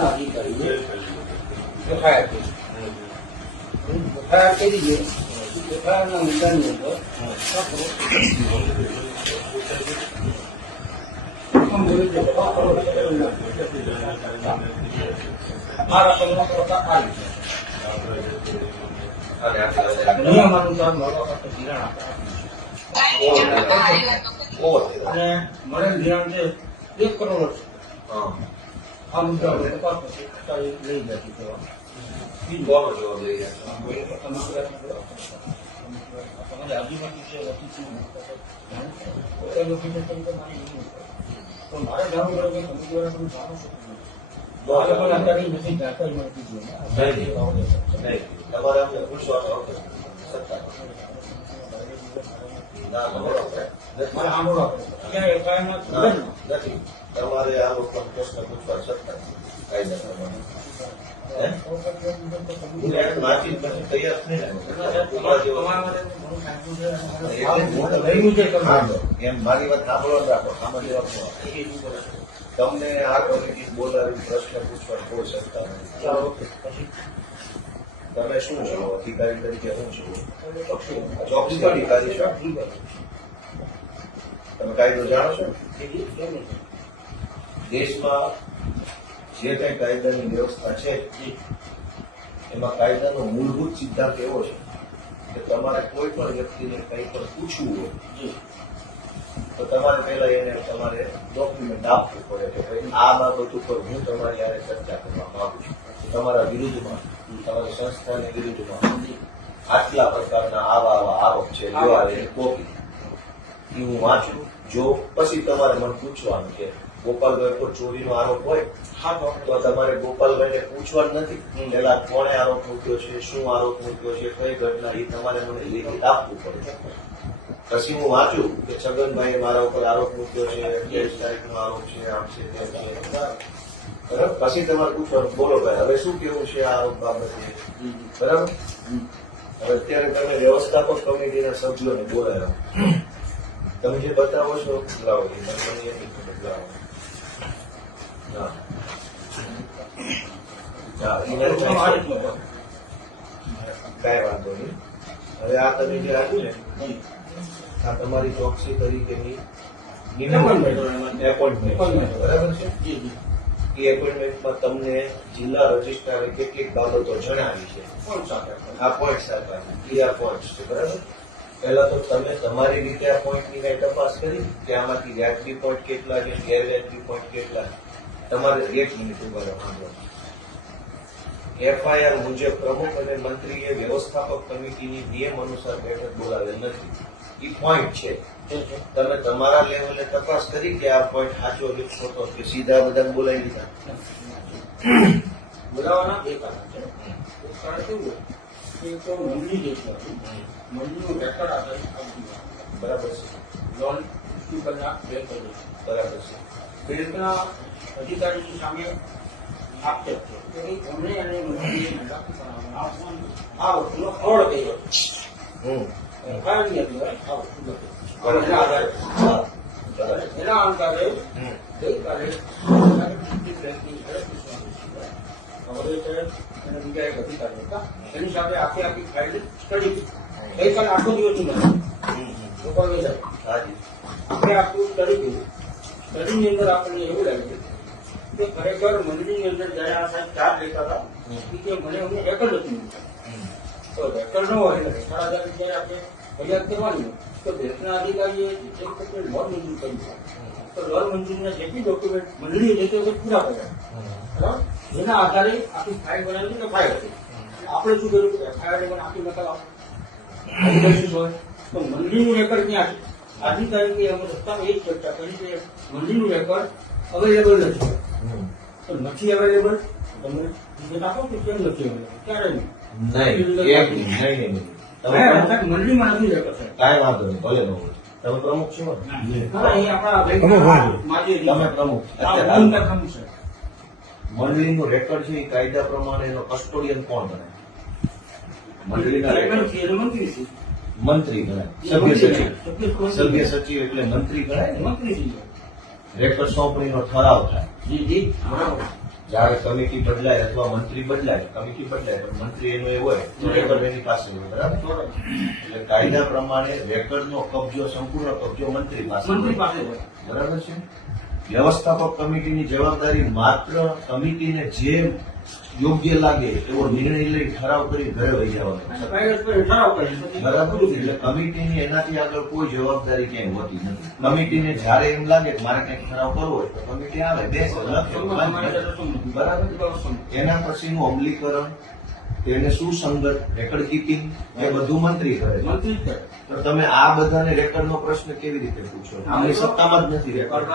જેલના અધિકારીએ એફઆઈઆર કરી. એફઆઈઆર કરી દે એફઆઈઆરના મુદ્દાની અંદર આ રકમનો પ્રકાર આવી છે. નિયમ અનુસાર મળવા માટે ધિરાણ આપે અને મળેલ ધિરાણ છે 1 કરોડ છે. આ મુદ્દા તપાસ લઈ જતી તમારે આદિવાસી છે તો મારે જાણવું પડે કે તમે દ્વારા તમે જાણો છો નથી જાણકારી મળતી તમારે અમને પૂછવાનો નથી. તમારે આ લોકો પ્રશ્ન પૂછવા છતાં કાયદા તૈયાર એમ મારી વાત સાંભળો રાખો. સામાન્ય વાત તમને આ કમિટી બોલાવી પ્રશ્ન પૂછવા કોઈ શકતા નથી. તમે શું છો અધિકારી તરીકે? શું છો? ચોક્કસ અધિકારી છો. તમે કાયદો જાણો છો? દેશમાં જે કઈ કાયદાની વ્યવસ્થા છે એમાં કાયદાનો મૂળભૂત સિદ્ધાંત એવો છે કે તમારે કોઈ પણ વ્યક્તિને કંઈ પણ પૂછવું હોય તો તમારે પહેલા એને તમારે ડોક્યુમેન્ટ આપવું પડે કે ભાઈ આ બાબત ઉપર હું તમારી યારે ચર્ચા કરવા માંગુ છું. તમારા વિરુદ્ધમાં, તમારી સંસ્થાની વિરુદ્ધમાં આટલા પ્રકારના આવા આરોપ છે, કોપી એ હું વાંચું જો પછી તમારે મને પૂછવાનું કે ગોપાલભાઈ પર ચોરીનો આરોપ હોય તો તમારે ગોપાલભાઈને પૂછવાનું નથી પેલા કોણે આરોપ મૂક્યો છે, શું આરોપ મૂક્યો છે, કઈ ઘટના, એ તમારે મને લેખિત આપવું પડે. પછી હું વાંચું કે છગનભાઈએ મારા ઉપર આરોપ મૂક્યો છે, 23 તારીખનો આરોપ છે, આમ છે તેમ છે, બરાબર. પછી તમારે પૂછવાનું બોલો ભાઈ હવે શું કેવું છે આ આરોપ બાબતે, બરાબર. હવે અત્યારે તમે વ્યવસ્થાપક કમિટીના સભ્યોને બોલાવ્યા, તમે જે બતાવો છો બદલાવો, બદલાવો. કઈ વાંધો નહીં. હવે આ તમે જે આપ્યું ને આ તમારી ચોકસી તરીકેની એપોઇન્ટમેન્ટ બરાબર છે. એ એપોઇન્ટમેન્ટમાં તમને જિલ્લા રજિસ્ટ્રારે કેટલીક બાબતો જણાવી છે. આ પોઈન્ટ સાથે ક્લિયર પોઈન્ટ છે, બરાબર. પહેલા તો તમે તમારી રીતે આ પોઈન્ટની કઈ તપાસ કરી કે આમાંથી વ્યાજબી પોઈન્ટ કેટલા છે, ગેરવ્યાજબી પોઈન્ટ કેટલા. તમારે 1 મિનિટ ઉભા રહેવાનું. એફઆઈઆર મુજબ પ્રમુખ અને મંત્રીએ વ્યવસ્થાપક કમિટીની નિયમ અનુસાર બેઠક બોલાવેલ નથી. એ પોઈન્ટ છે. તમે તમારા લેવલે તપાસ કરી કે આ પોઈન્ટ સાચો કે ખોટો કે સીધા બધા બોલાવી દીધા? બોલાવવાના 2 કારણ છે. એક કારણ કેવું કે તો મંડળી જે છે મંડળીનું રેકર્ડ આધારિત બરાબર છે. લોન ઇસ્યુ કરનાર બેંક બરાબર છે. બેંકના અધિકારીની સામે આક્ષેપ છે કે એમણે અને મંત્રીએ આ વસ્તુનો ફ્રોડ કર્યો. એના આધારે ગઈકાલે અને બીજા એક અધિકારી હતા એની સાથે આખી ફાઇલ સ્ટડી ગઈકાલે આખો દિવસ આપણે આખું સ્ટડી કર્યું. સ્ટડીની અંદર આપણને એવું લાગ્યું કે ખરેખર મંડળીની અંદર જયારે આ સાહેબ ચાર્જ લેતા હતા કે મને અમને રેકર્ડ નથી મળતા. તો રેકર્ડ ન હોય એટલે 10,000 જયારે આપણે ફરિયાદ કરવાની તો બેંકના અધિકારીએ લોન મંજૂર કર્યું તો લોન મંજૂરીના જેટલી ડોક્યુમેન્ટ મંડળીએ જે તે પૂરા કર્યા, બરાબર. જેના આધારે આખી ફાઇલ બનાવી ફાઇલ હતી. આપણે શું કર્યું કે એફઆઈઆર પણ આખી નકલ હોય તો મંડળીનું રેકર્ડ ક્યાં છે? આજની તારીખે અમે રસ્તામાં એ જ ચર્ચા કરી કે મંડળીનું રેકર્ડ અવેલેબલ નથી. તો નથી અવેલેબલ તમે વિગત આપો કે કેમ નથી અવેલેબલ? ક્યારે નહીં? મંડળીમાં નથી રેકર્ડ. કાંઈ વાંધો નહીં, ભલે બહુ તમે પ્રમુખ છો? તમે પ્રમુખ. મંડળીનું રેકર્ડ છે એ કાયદા પ્રમાણે એનો કસ્ટોડિયન કોણ બને? મંડળીના મંત્રી ગણાય. સભ્ય સચિવ એટલે મંત્રી ગણાય ને. રેકર્ડ સોંપણીનો ઠરાવ થાય. જયારે કમિટી બદલાય અથવા મંત્રી બદલાય, કમિટી બદલાય પણ મંત્રી એનો એ હોય તો રેકર્ડ એની પાસે હોય, બરાબર? એટલે કાયદા પ્રમાણે રેકર્ડનો કબજો, સંપૂર્ણ કબજો મંત્રી પાસે મંત્રી હોય. પાસે હોય. બરાબર છે. વ્યવસ્થાપક કમિટીની જવાબદારી માત્ર કમિટીને જે યોગ્ય લાગે એવો નિર્ણય લઈ ઠરાવ કરી ઘરે વહી જવાનો છે. કાયદો પર ઠરાવ કરે છે. બરાબર. એટલે કમિટીની એનાથી આગળ કોઈ જવાબદારી ક્યાંય હોતી નથી. કમિટીને જયારે એમ લાગે કે મારે કંઈક ઠરાવ કરવો હોય તો કમિટી આવે, બેસે, લખે, વાંચે. બરાબર. એના પછીનું અમલીકરણ, તેને સુસંગત રેકર્ડ કીપિંગ એ બધું મંત્રી કરે છે. મંત્રી જ કરે. તો તમે આ બધાને રેકર્ડનો પ્રશ્ન કેવી રીતે પૂછો? આમની સત્તામાં જ નથી રેકર્ડ.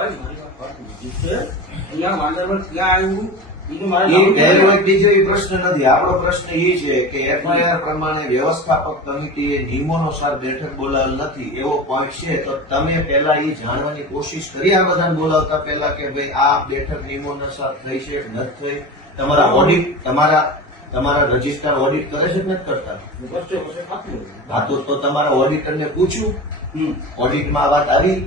અહીંયા વાંદરવન ક્યાં આવ્યું એનું મારે એ જાણવું પહેલો છે. એક બીજો એ પ્રશ્ન નથી. આપણો પ્રશ્ન એ છે કે એફઆઈઆર પ્રમાણે વ્યવસ્થાપક કમિટીએ નિયમોનુસાર બેઠક બોલાવેલ નથી એવો પોઈન્ટ છે, તો તમે પહેલા એ જાણવાની કોશિશ કરી આ બધાને બોલાવતા પહેલા કે ભાઈ આ બેઠક નિયમોનુસાર થઈ છે કે નથી થઈ? તમારા ઓડિટ, તમારા રજિસ્ટ્રાર ઓડિટ કરે છે કે નથી કરતા? વચ્ચે વચ્ચે ખાતું હોય. હા, તો તમારા ઓડિટરને પૂછ્યું, હમ. ઓડિટમાં આ વાત આવી?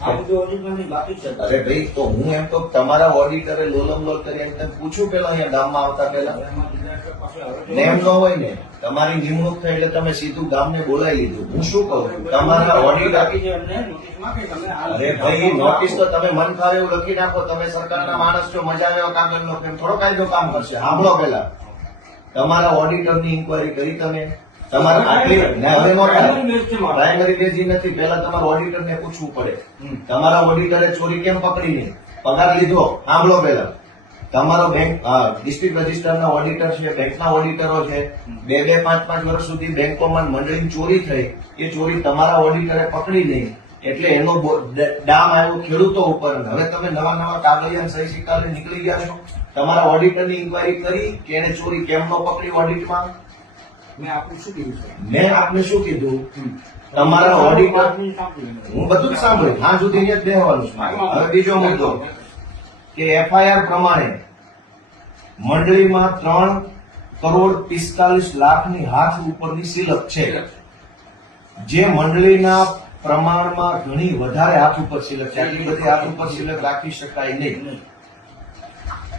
આ બધું ઓડિટની બાકી જ છે. અરે ભાઈ, તો હું એમ તો તમારા ઓડિટરે લોલમ લોલ કરી એમ તમે પૂછ્યું પેલા અહીંયા ગામમાં આવતા પહેલા? એમાં ડિરેક્ટર પાસે હવે તો- ને એમ ન હોય ને, તમારી નિમણૂક થઈ એટલે તમે સીધું ગામને બોલાવી લીધું. હું શું કહું, તમારા ઓડિટર, બાકી છે એમને નોટિસમાં કે તમે આ અરે ભાઈ નોટિસ તો તમે મન ફાવે એવું લખી નાખો. તમે સરકારના માણસ છો, મજા આવે એવો કાગળનો કેમ થોડો કાયદો કામ કરશે? સાંભળો પેલા, તમારા ઓડિટરની ઇન્કવાયરી કરી તમે? તમારા આટલી ને હવે નો થાય. પ્રાઇમરી બેઝ નથી, પેલા તમારા ઓડિટરને પૂછવું પડે. હમ. તમારા ઓડિટરે ચોરી કેમ પકડી નહીં? પગાર લીધો? સાંભળો પેલા, તમારો બેંક ડિસ્ટ્રિક્ટ રજિસ્ટરના ઓડિટર છે, બેંકના ઓડિટરો છે, 2-5 વર્ષ સુધી બેંકોમાં મંડળીની ચોરી થઈ, એ ચોરી તમારા ઓડિટરે પકડી નહીં એટલે એનો ડામ આવ્યો ખેડૂતો ઉપર. અને હવે તમે નવા કાગળિયા સહી સિક્કા લઈને નીકળી ગયા છો. તમારા ઓડિટરની ઇન્કવાયરી કરી કે એને ચોરી કેમ ન પકડી ઓડિટમાં? મેં આપનું શું કીધું છે? મેં આપને શું કીધું? તમારા ઓડિટર, આપની સાંભળ્યું. હું બધું જ સાંભળ્યું, હા સુધી અહીંયા જ બેહવાનું છે મારે. હવે બીજો મુદ્દો કે એફઆઈઆર પ્રમાણે મંડળીમાં 3,45,00,000ની હાથ ઉપરની સિલક છે, જે મંડળીના પ્રમાણમાં ઘણી વધારે હાથ ઉપર સિલક છે. આટલી બધી હાથ ઉપર સિલક રાખી શકાય નહીં.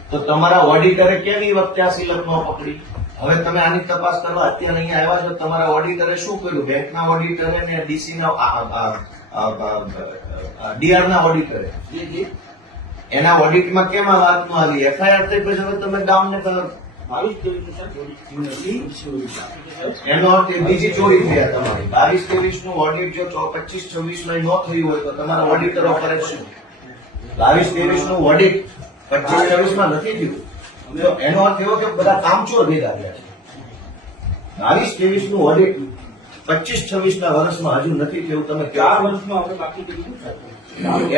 તો તમારા ઓડિટરે કેમ એ વખતે આ સિલક ન પકડી? હવે તમે આની તપાસ કરવા અત્યારે અહીંયા આવ્યા છો, તમારા ઓડિટરે શું કર્યું? બેંકના ઓડિટરે ને ડીઆરના ઓડિટરે જી, જી. એના ઓડિટમાં કેમ આ વાત ન આવી? એફઆઈઆર થઈ પછી હવે તમે ગામને કરો. 22-23 સર ચોરી થયું નથી. એનો અર્થ એ બીજી ચોરી થયા તમારી. 22-23 નું ઓડિટ જો 25-26 માં ન થયું હોય તો તમારા ઓડિટરો કરે શું? 22-23 નું ઓડિટ 25-26 માં નથી થયું તો એનો અર્થ એવો કે બધા કામચોર ભેગા થયા છે. 22-23 નું ઓડિટ 25-26 ના વર્ષમાં હજુ નથી થયું. તમે 4 4 વર્ષમાં આપણે બાકી કર્યું છે.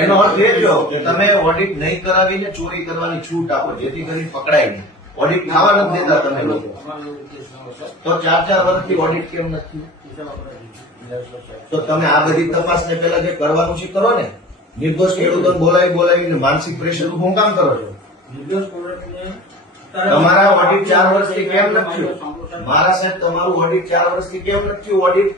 એનો અર્થ એ થયો કે તમે ઓડિટ નહીં કરાવીને ચોરી કરવાની છૂટ આપો, જેથી કરી પકડાય નહીં. ઓડિટ થવા નથી દેતા તમે લોકો. અમારો કેસ નવો છે. તો 4 વર્ષથી ઓડિટ કેમ નથી? હિસાબ આપણે તો તમે આ બધી તપાસને પહેલા જે કરવાનું છે કરો ને. નિર્દોષ ખેડૂતોને બોલાવીને માનસિક પ્રેશર હું કામ કરો છો? નિર્દોષ કોર્ટને તમારા ઓડિટ 4 વર્ષથી કેમ નથી થયું? મારા સાહેબ, તમારું ઓડિટ 4 વર્ષથી કેમ નથી થયું ઓડિટ?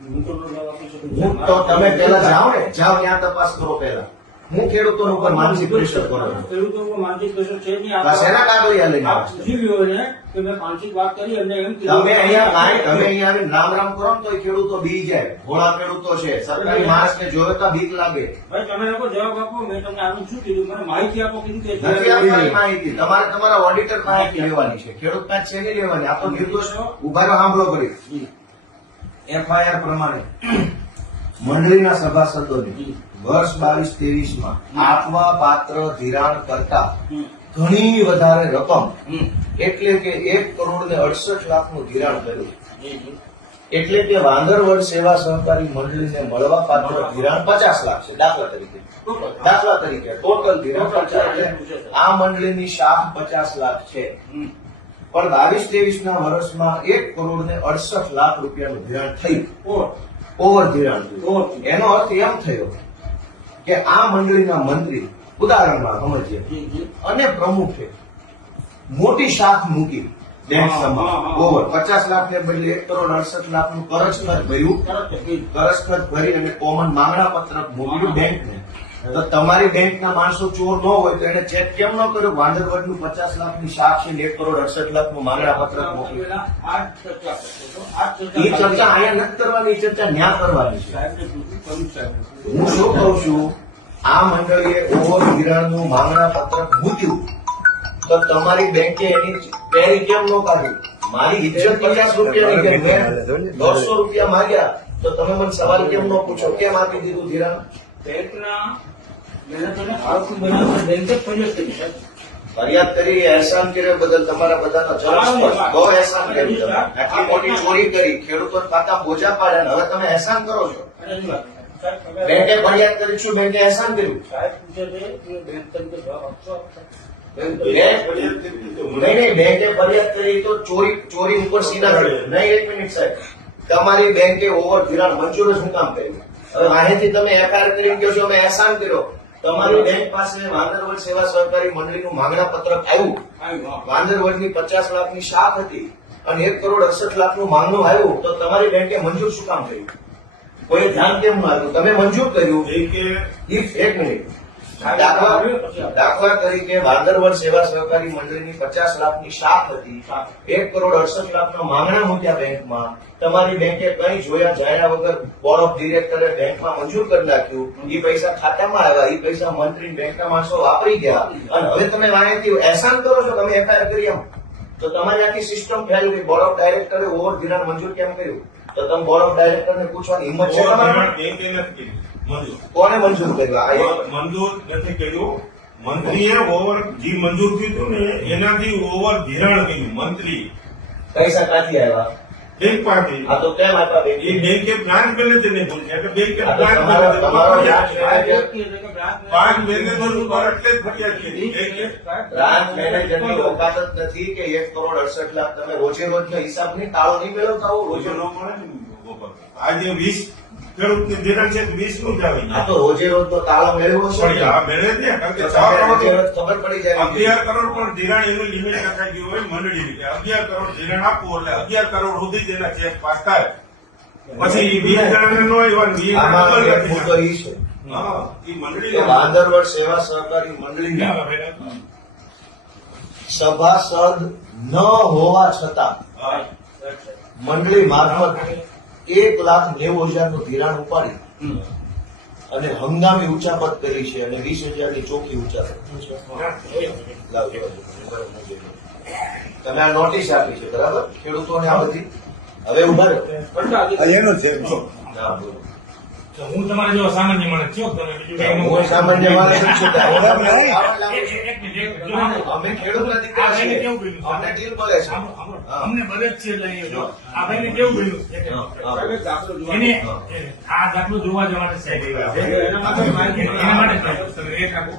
હું તો જવાબ આપી શકું છું. હું તો તમે પહેલા જાઓ ને, જાઓ ત્યાં તપાસ કરો પહેલા. હું ખેડૂતો ઉપર માનસિક પ્રેશર કરો છો? ખેડૂતો ઉપર માનસિક પ્રેશર છે નહીં. બસ એના કાગળિયા લઈને આપ આવો છો. પૂછી લ્યો એને કે મેં માનસિક વાત કરી એમને એમ તમે અહીંયા આવીને રામ રામ કરો ને તો એ ખેડૂતો બી જાય. ભોળા ખેડૂતો છે, સરકારી માણસને જોવે તો બીક લાગે. ભાઈ તમે લોકો જવાબ આપો. મેં તમને આનું શું કીધું? મને માહિતી આપો. કીધું કે નથી આપવાની માહિતી. તમારે તમારા ઓડિટર માહિતી લેવાની છે, ખેડૂત પાસે છે નહીં લેવાની. આ તો નિર્દોષ ઉભા રહો, સાંભળો કરી. જી, એફઆઈઆર પ્રમાણે મંડળીના સભાસદોને જી. વર્ષ 22-23 માં આપવા પાત્ર ધિરાણ કરતા હમ, ઘણી વધારે રકમ હમ. એટલે કે 1,68,00,000 નું ધિરાણ કર્યું. જી, જી. એટલે કે વાંદરવડ સેવા સહકારી મંડળીને મળવા પાત્ર ધિરાણ 50 લાખ છે. દાખલા તરીકે ટોટલ ધિરાણ 50. એટલે આ મંડળીની શાખ 50 લાખ છે. હમ. પણ 22-23 ના વર્ષમાં 1,68,00,000 રૂપિયાનું ધિરાણ થયું. ઓવર ધિરાણ થયું. એનો અર્થ એમ થયો કે આ મંડળીના મંત્રી, ઉદાહરણમાં સમજીએ, જી, જી. અને પ્રમુખે મોટી શાખ મૂકી બેંક હા, સમા હા, હા. ઓવર 50 લાખને બદલે 1,68,00,000 નું કરજ ખર્ચ ભર્યું. તરત જ જી. કરજ ખર્ચ ભરી અને કોમન માંગણા પત્રક મોકલ્યું બેંકને તો તમારી બેંકના માણસો ચોર ન હોય તો એને ચેક કેમ ન કર્યો? વાંદરવડનું 50 લાખની શાખ છે, 1,68,00,000નું માંગણા પત્રક મોકલ્યું. પેલા આ ચર્ચા કરતો હતો. આ એ ચર્ચા અહીંયા નથી કરવાની, એ ચર્ચા ન્યા કરવાની છે. સાહેબને પૂછ્યું, કમિટ સાહેબને. હું શું કહું છું, આ મંડળીએ ઓવર ધિરાણનું માંગણા પત્રક મૂક્યું તો તમારી બેંકે એની પેરી કેમ ન કાઢી? મારી ઇજ્જત 50 રૂપિયાની ગઈ, મેં 150 રૂપિયા માંગ્યા તો તમે મને સવાલ કેમ ન પૂછો કેમ આપી દીધું ધિરાણ? બેંકના મહેનતોને આળસુ બનાવવા બેંકે ફરિયાદ કરી સાહેબ. ફરિયાદ કરી, અહેસાન કર્યો બદલ તમારા બધાનો જલસ્પર્શ. બહુ અહેસાન કર્યું તમે. આટલી મોટી ચોરી કરી, ખેડૂતો ખાતા બોજા પાડ્યા, અને હવે તમે અહેસાન કરો છો. અને એની વાત સાહેબ, તમે- બેંકે ફરિયાદ કરી છું, બેંકે અહેસાન કર્યું. સાહેબ પૂછે છે કે બેંક તરીકે જવાબ આપશો? નહીં, બેંકે ફરિયાદ કરી તો ચોરી ઉપર સીધા કર્યું. નહીં, એક મિનિટ સાહેબ, તમારી બેંકે ઓવર ધિરાણ મંજૂર જ હું કામ કર્યું? હવે અહીંથી તમે એફઆઈઆર કરી કહો છો અમે અહેસાન કર્યો. તમારી બેંક પાસે વાંદરવડ સેવા સહકારી મંડળીનું માંગણા પત્રક આવ્યું. વાંદરવડની 50 લાખની શાખ હતી અને 1,68,00,000નું માંગણું આવ્યું તો તમારી બેંકે મંજૂર શું કામ કર્યું? કોઈ ધ્યાન કેમ ન આવ્યું? તમે મંજૂર કર્યું. એક મિનિટ, દાખલા તરીકે વાંદરવડ સેવા સહકારી મંડળીની 50 લાખની શાખ હતી, 1,68,00,000 માંગણા મૂક્યા બેંકમાં. તમારી બેંકે કઈ જોયા જાણ્યા વગર બોર્ડ ઓફ ડિરેક્ટરે બેંકમાં મંજૂર કરી નાખ્યું. એ પૈસા ખાતામાં આવ્યા, એ પૈસા મંત્રી બેંકના માણસો વાપરી ગયા અને હવે તમે વાંહેથી અહેસાન કરો છો, તમે એફઆઈઆર કરી એમ તો તમારી આખી સિસ્ટમ ફેલ ગઈ. બોર્ડ ઓફ ડાયરેક્ટરે ઓવર ધિરાણ મંજૂર કેમ કર્યું? તો તમે બોર્ડ ઓફ ડાયરેક્ટરને પૂછવાની હિંમત છે તમારામાં? કોને મંજૂર કર્યું? આ મંજૂર નથી કર્યું. મંત્રીએ ઓવર જે મંજૂર થયું હતું ને એનાથી ઓવર ધિરાણ કર્યું મંત્રી પૈસા ક્યાંથી આવ્યા? બેંક પાસે. આ તો કેમ આપ્યા બેંકે? એ બેંકે બ્રાન્ચ મેનેજરને પૂછ્યા કે બેંકે આ તો બ્રાન્ચ તમારો બ્રાન્ચ મેનેજર મેનેજર પાંચ મેનેજર ઉપર એટલે જ ફરિયાદ કરી. બ્રાન્ચ મેનેજરની ઓકાત જ નથી કે 1,68,00,000 તમે રોજે રોજનો હિસાબ નહીં, તાળો નહીં મેળવતા હો રોજે રોજે. ન મળે ને ઉપર. આજે 20 ખેડૂતની ધિરાણ છે 20 નું જ આવી આ તો રોજે રોજનો તાળો મેળવ્યો છે પણ ને. આ મેળવે છે કારણ કે તો 6 તમને રોજે કરોડ રોજ ખબર પડી જાય. 11 કરોડ પણ ધિરાણ એનું લિમિટ નખાઈ ગયું હોય મંડળી રીતે 11 કરોડ ધિરાણ આપવું એટલે 11 કરોડ સુધી તેના ચેક પાસ થાય પછી 20 જણાને નો આવ્યા 20 આમાં ડબલ એક નથી. મુદ્દો ઈ છે હા એ મંડળી કે વાંદરવડ સેવા સહકારી મંડળીના સભાસદ ન હોવા છતાં મંડળી મારફત 1,90,000 નું ધિરાણ ઉપાડી અને હંગામી ઉચાપત કરી છે અને 20,000 ની ચોખ્ખી ઉચાપત. લાવજો. તમે આ નોટિસ આપી છે બરાબર ખેડૂતોને આ બધી. હવે ઉભા રહો. ના, બોલો. હું તમારા જેવો સામાન્ય માણસ છો તમે બીજું કઈ ન હું હોય. સામાન્ય માણસ જ છું. હું તમને આવડ લાવું એક છું. મિનિટ, જો સાંભળો. અમે ખેડૂતના દીકરા આ ભાઈને છીએ. કેવું કર્યું? અમને ડીલ મળે છે. સાંભળો, સાંભળો. હા. અમને મદદ છે એટલે અહીંયા જો. આ ભાઈને કેવું કર્યું? હા. દાખલો જોવા. એને આ દાખલો જોવા જવા માટે સાહેબ આવ્યા છે. એના માટે માહિતી એના માટે સાહેબ તમે રેટ આપો.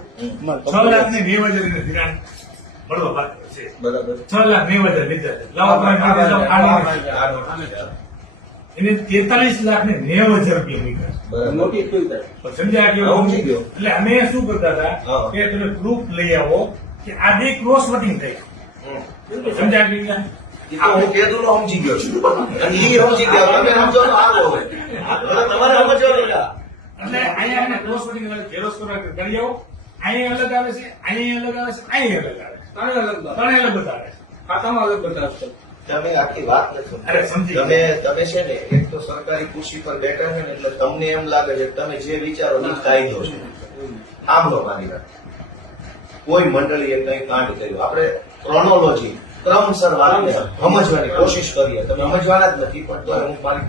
6,90,000 ધિરાણ મળવા પાત્ર છે. બરાબર. 6,90,000 લીધા છે. લાવો તમે મારી જાઓ, આ લો. એને 43,90,000 રૂપિયા મૂક્યા. બરાબર. નોટિસ કેવી થાય? પણ સમજ્યા કે હા, સમજી ગયો. એટલે અમે શું કરતા હતા હા. કે તમે પ્રૂફ લઈ આવો કે આ બે ક્રોસ વોટિંગ થઈ સમજ્યા કે ઈ તો હું કીધું ને સમજી ગયો છું. અને ઈ સમજી ગયો. તમે સમજો તો હાલો હવે. હવે તમારે સમજવાનું છે. એટલે અહીંયા એને ક્રોસ વોટિંગ ઝેરોસ કરવા કરી આવો. અહીંયા અલગ આવે છે, અહીંયા અલગ આવે છે, અહીંયા અલગ આવે છે. ત્રણેય અલગ બતાવે. ત્રણે અલગ બતાવે છે. ખાતામાં અલગ બતાવશે. તમે આખી વાત નથી અરે, સમજી. સમજી તમે છે ને એક તો સરકારી ખુરશી પર બેઠા છે ને એટલે તમને એમ લાગે છે કે તમે જે વિચારો એ કાયદો છે. સાંભળો મારી વાત. કોઈ મંડળીએ કઈ કાંડ કર્યું આપણે ક્રોનોલોજી ક્રમસર વાતને સમજવાની કોશિશ કરીએ. તમે સમજવાના જ નથી પણ તો હું મારી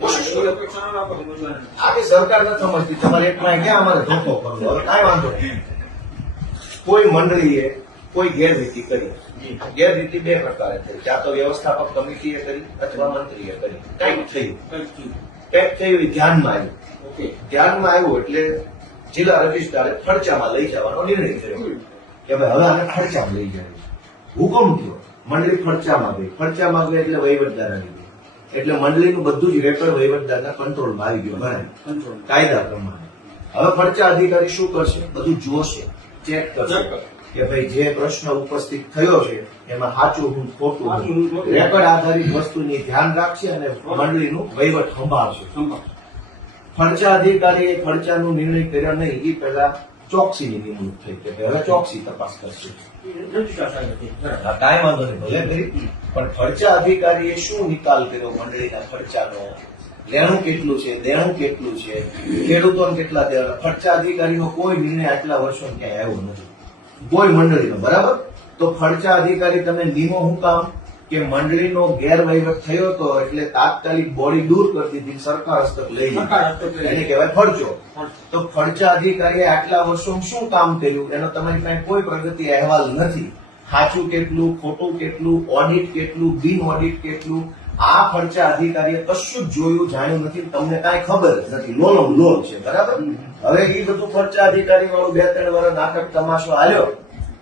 કોશિશ એવી કરું. અપેક્ષા ન રાખો સમજવાની. આખી સરકાર નથી સમજતી. તમારે એકમાં ક્યાં અમારે ધોકો કરવો? હવે કાંઈ વાંધો નહીં. કોઈ મંડળીએ કોઈ ગેરરીતિ કરી. ગેરરીતિ બે પ્રકારે થઈ. ક્યાં તો વ્યવસ્થાપક કમિટીએ કરી અથવા મંત્રીએ કરી. કંઈક થયું. કંઈક થયું એ ધ્યાનમાં આવ્યું. ઓકે. ધ્યાનમાં આવ્યું એટલે જિલ્લા રજિસ્ટ્રારે ખર્ચામાં લઈ જવાનો નિર્ણય કર્યો કે ભાઈ હવે આને ખર્ચામાં લઈ જાય. હુકમ થયો. મંડળી ખર્ચામાં ગઈ. ખર્ચામાં ગઈ એટલે વહીવટદાર આવી ગઈ. એટલે મંડળીનું બધું જ રેકર્ડ વહીવટદારના કંટ્રોલમાં આવી ગયું ભરાય કંટ્રોલ. કાયદા પ્રમાણે. હવે ખર્ચા અધિકારી શું કરશે? બધું જોશે, ચેક કરશે કે ભાઈ જે પ્રશ્ન ઉપસ્થિત થયો છે એમાં સાચું હું ખોટું હું. રેકર્ડ આધારિત વસ્તુની ધ્યાન રાખશે અને મંડળીનું વહીવટ સંભાળશે. સંભાળ. ખર્ચા અધિકારીએ ખર્ચાનો નિર્ણય કર્યો નહીં એ પહેલા ચોકસીની નિમણૂક થઈ કે હવે ચોકસી તપાસ કરશે. રજૂઆત આવી હતી. બરાબર. હા, કાંઈ વાંધો નહીં, ભલે કરી. પણ ખર્ચા અધિકારીએ શું નિકાલ કર્યો મંડળીના ખર્ચાનો? લેણું કેટલું છે, દેણું કેટલું છે, ખેડૂતોને કેટલા દેવા? ખર્ચા અધિકારીનો કોઈ નિર્ણય આટલા વર્ષો ક્યાંય આવ્યો નથી, કોઈ મંડળીનો. બરાબર? તો ખર્ચા અધિકારી તમે નિમો હું કામ? કે મંડળીનો ગેરવહીવટ થયો હતો એટલે તાત્કાલિક બોડી દૂર કરી દીધી, સરકાર હસ્તક લઈ સરકાર હસ્તક લઈ લીધી, એને કહેવાય ખર્ચો. તો ખર્ચા અધિકારીએ આટલા વર્ષોમાં શું કામ કર્યું એનો તમારી પાસે કોઈ પ્રગતિ અહેવાલ નથી. સાચું કેટલું, ખોટું કેટલું, ઓડિટ કેટલું, બિન ઓડિટ કેટલું, આ ખર્ચા અધિકારીએ કશું જ જોયું જાણ્યું નથી, તમને કાંઈ ખબર જ નથી. લોલ લોલ છે. બરાબર? હવે એ બધું ખર્ચા અધિકારી વાળું 2-3 વર્ષ નાટક તમાશો હાલ્યો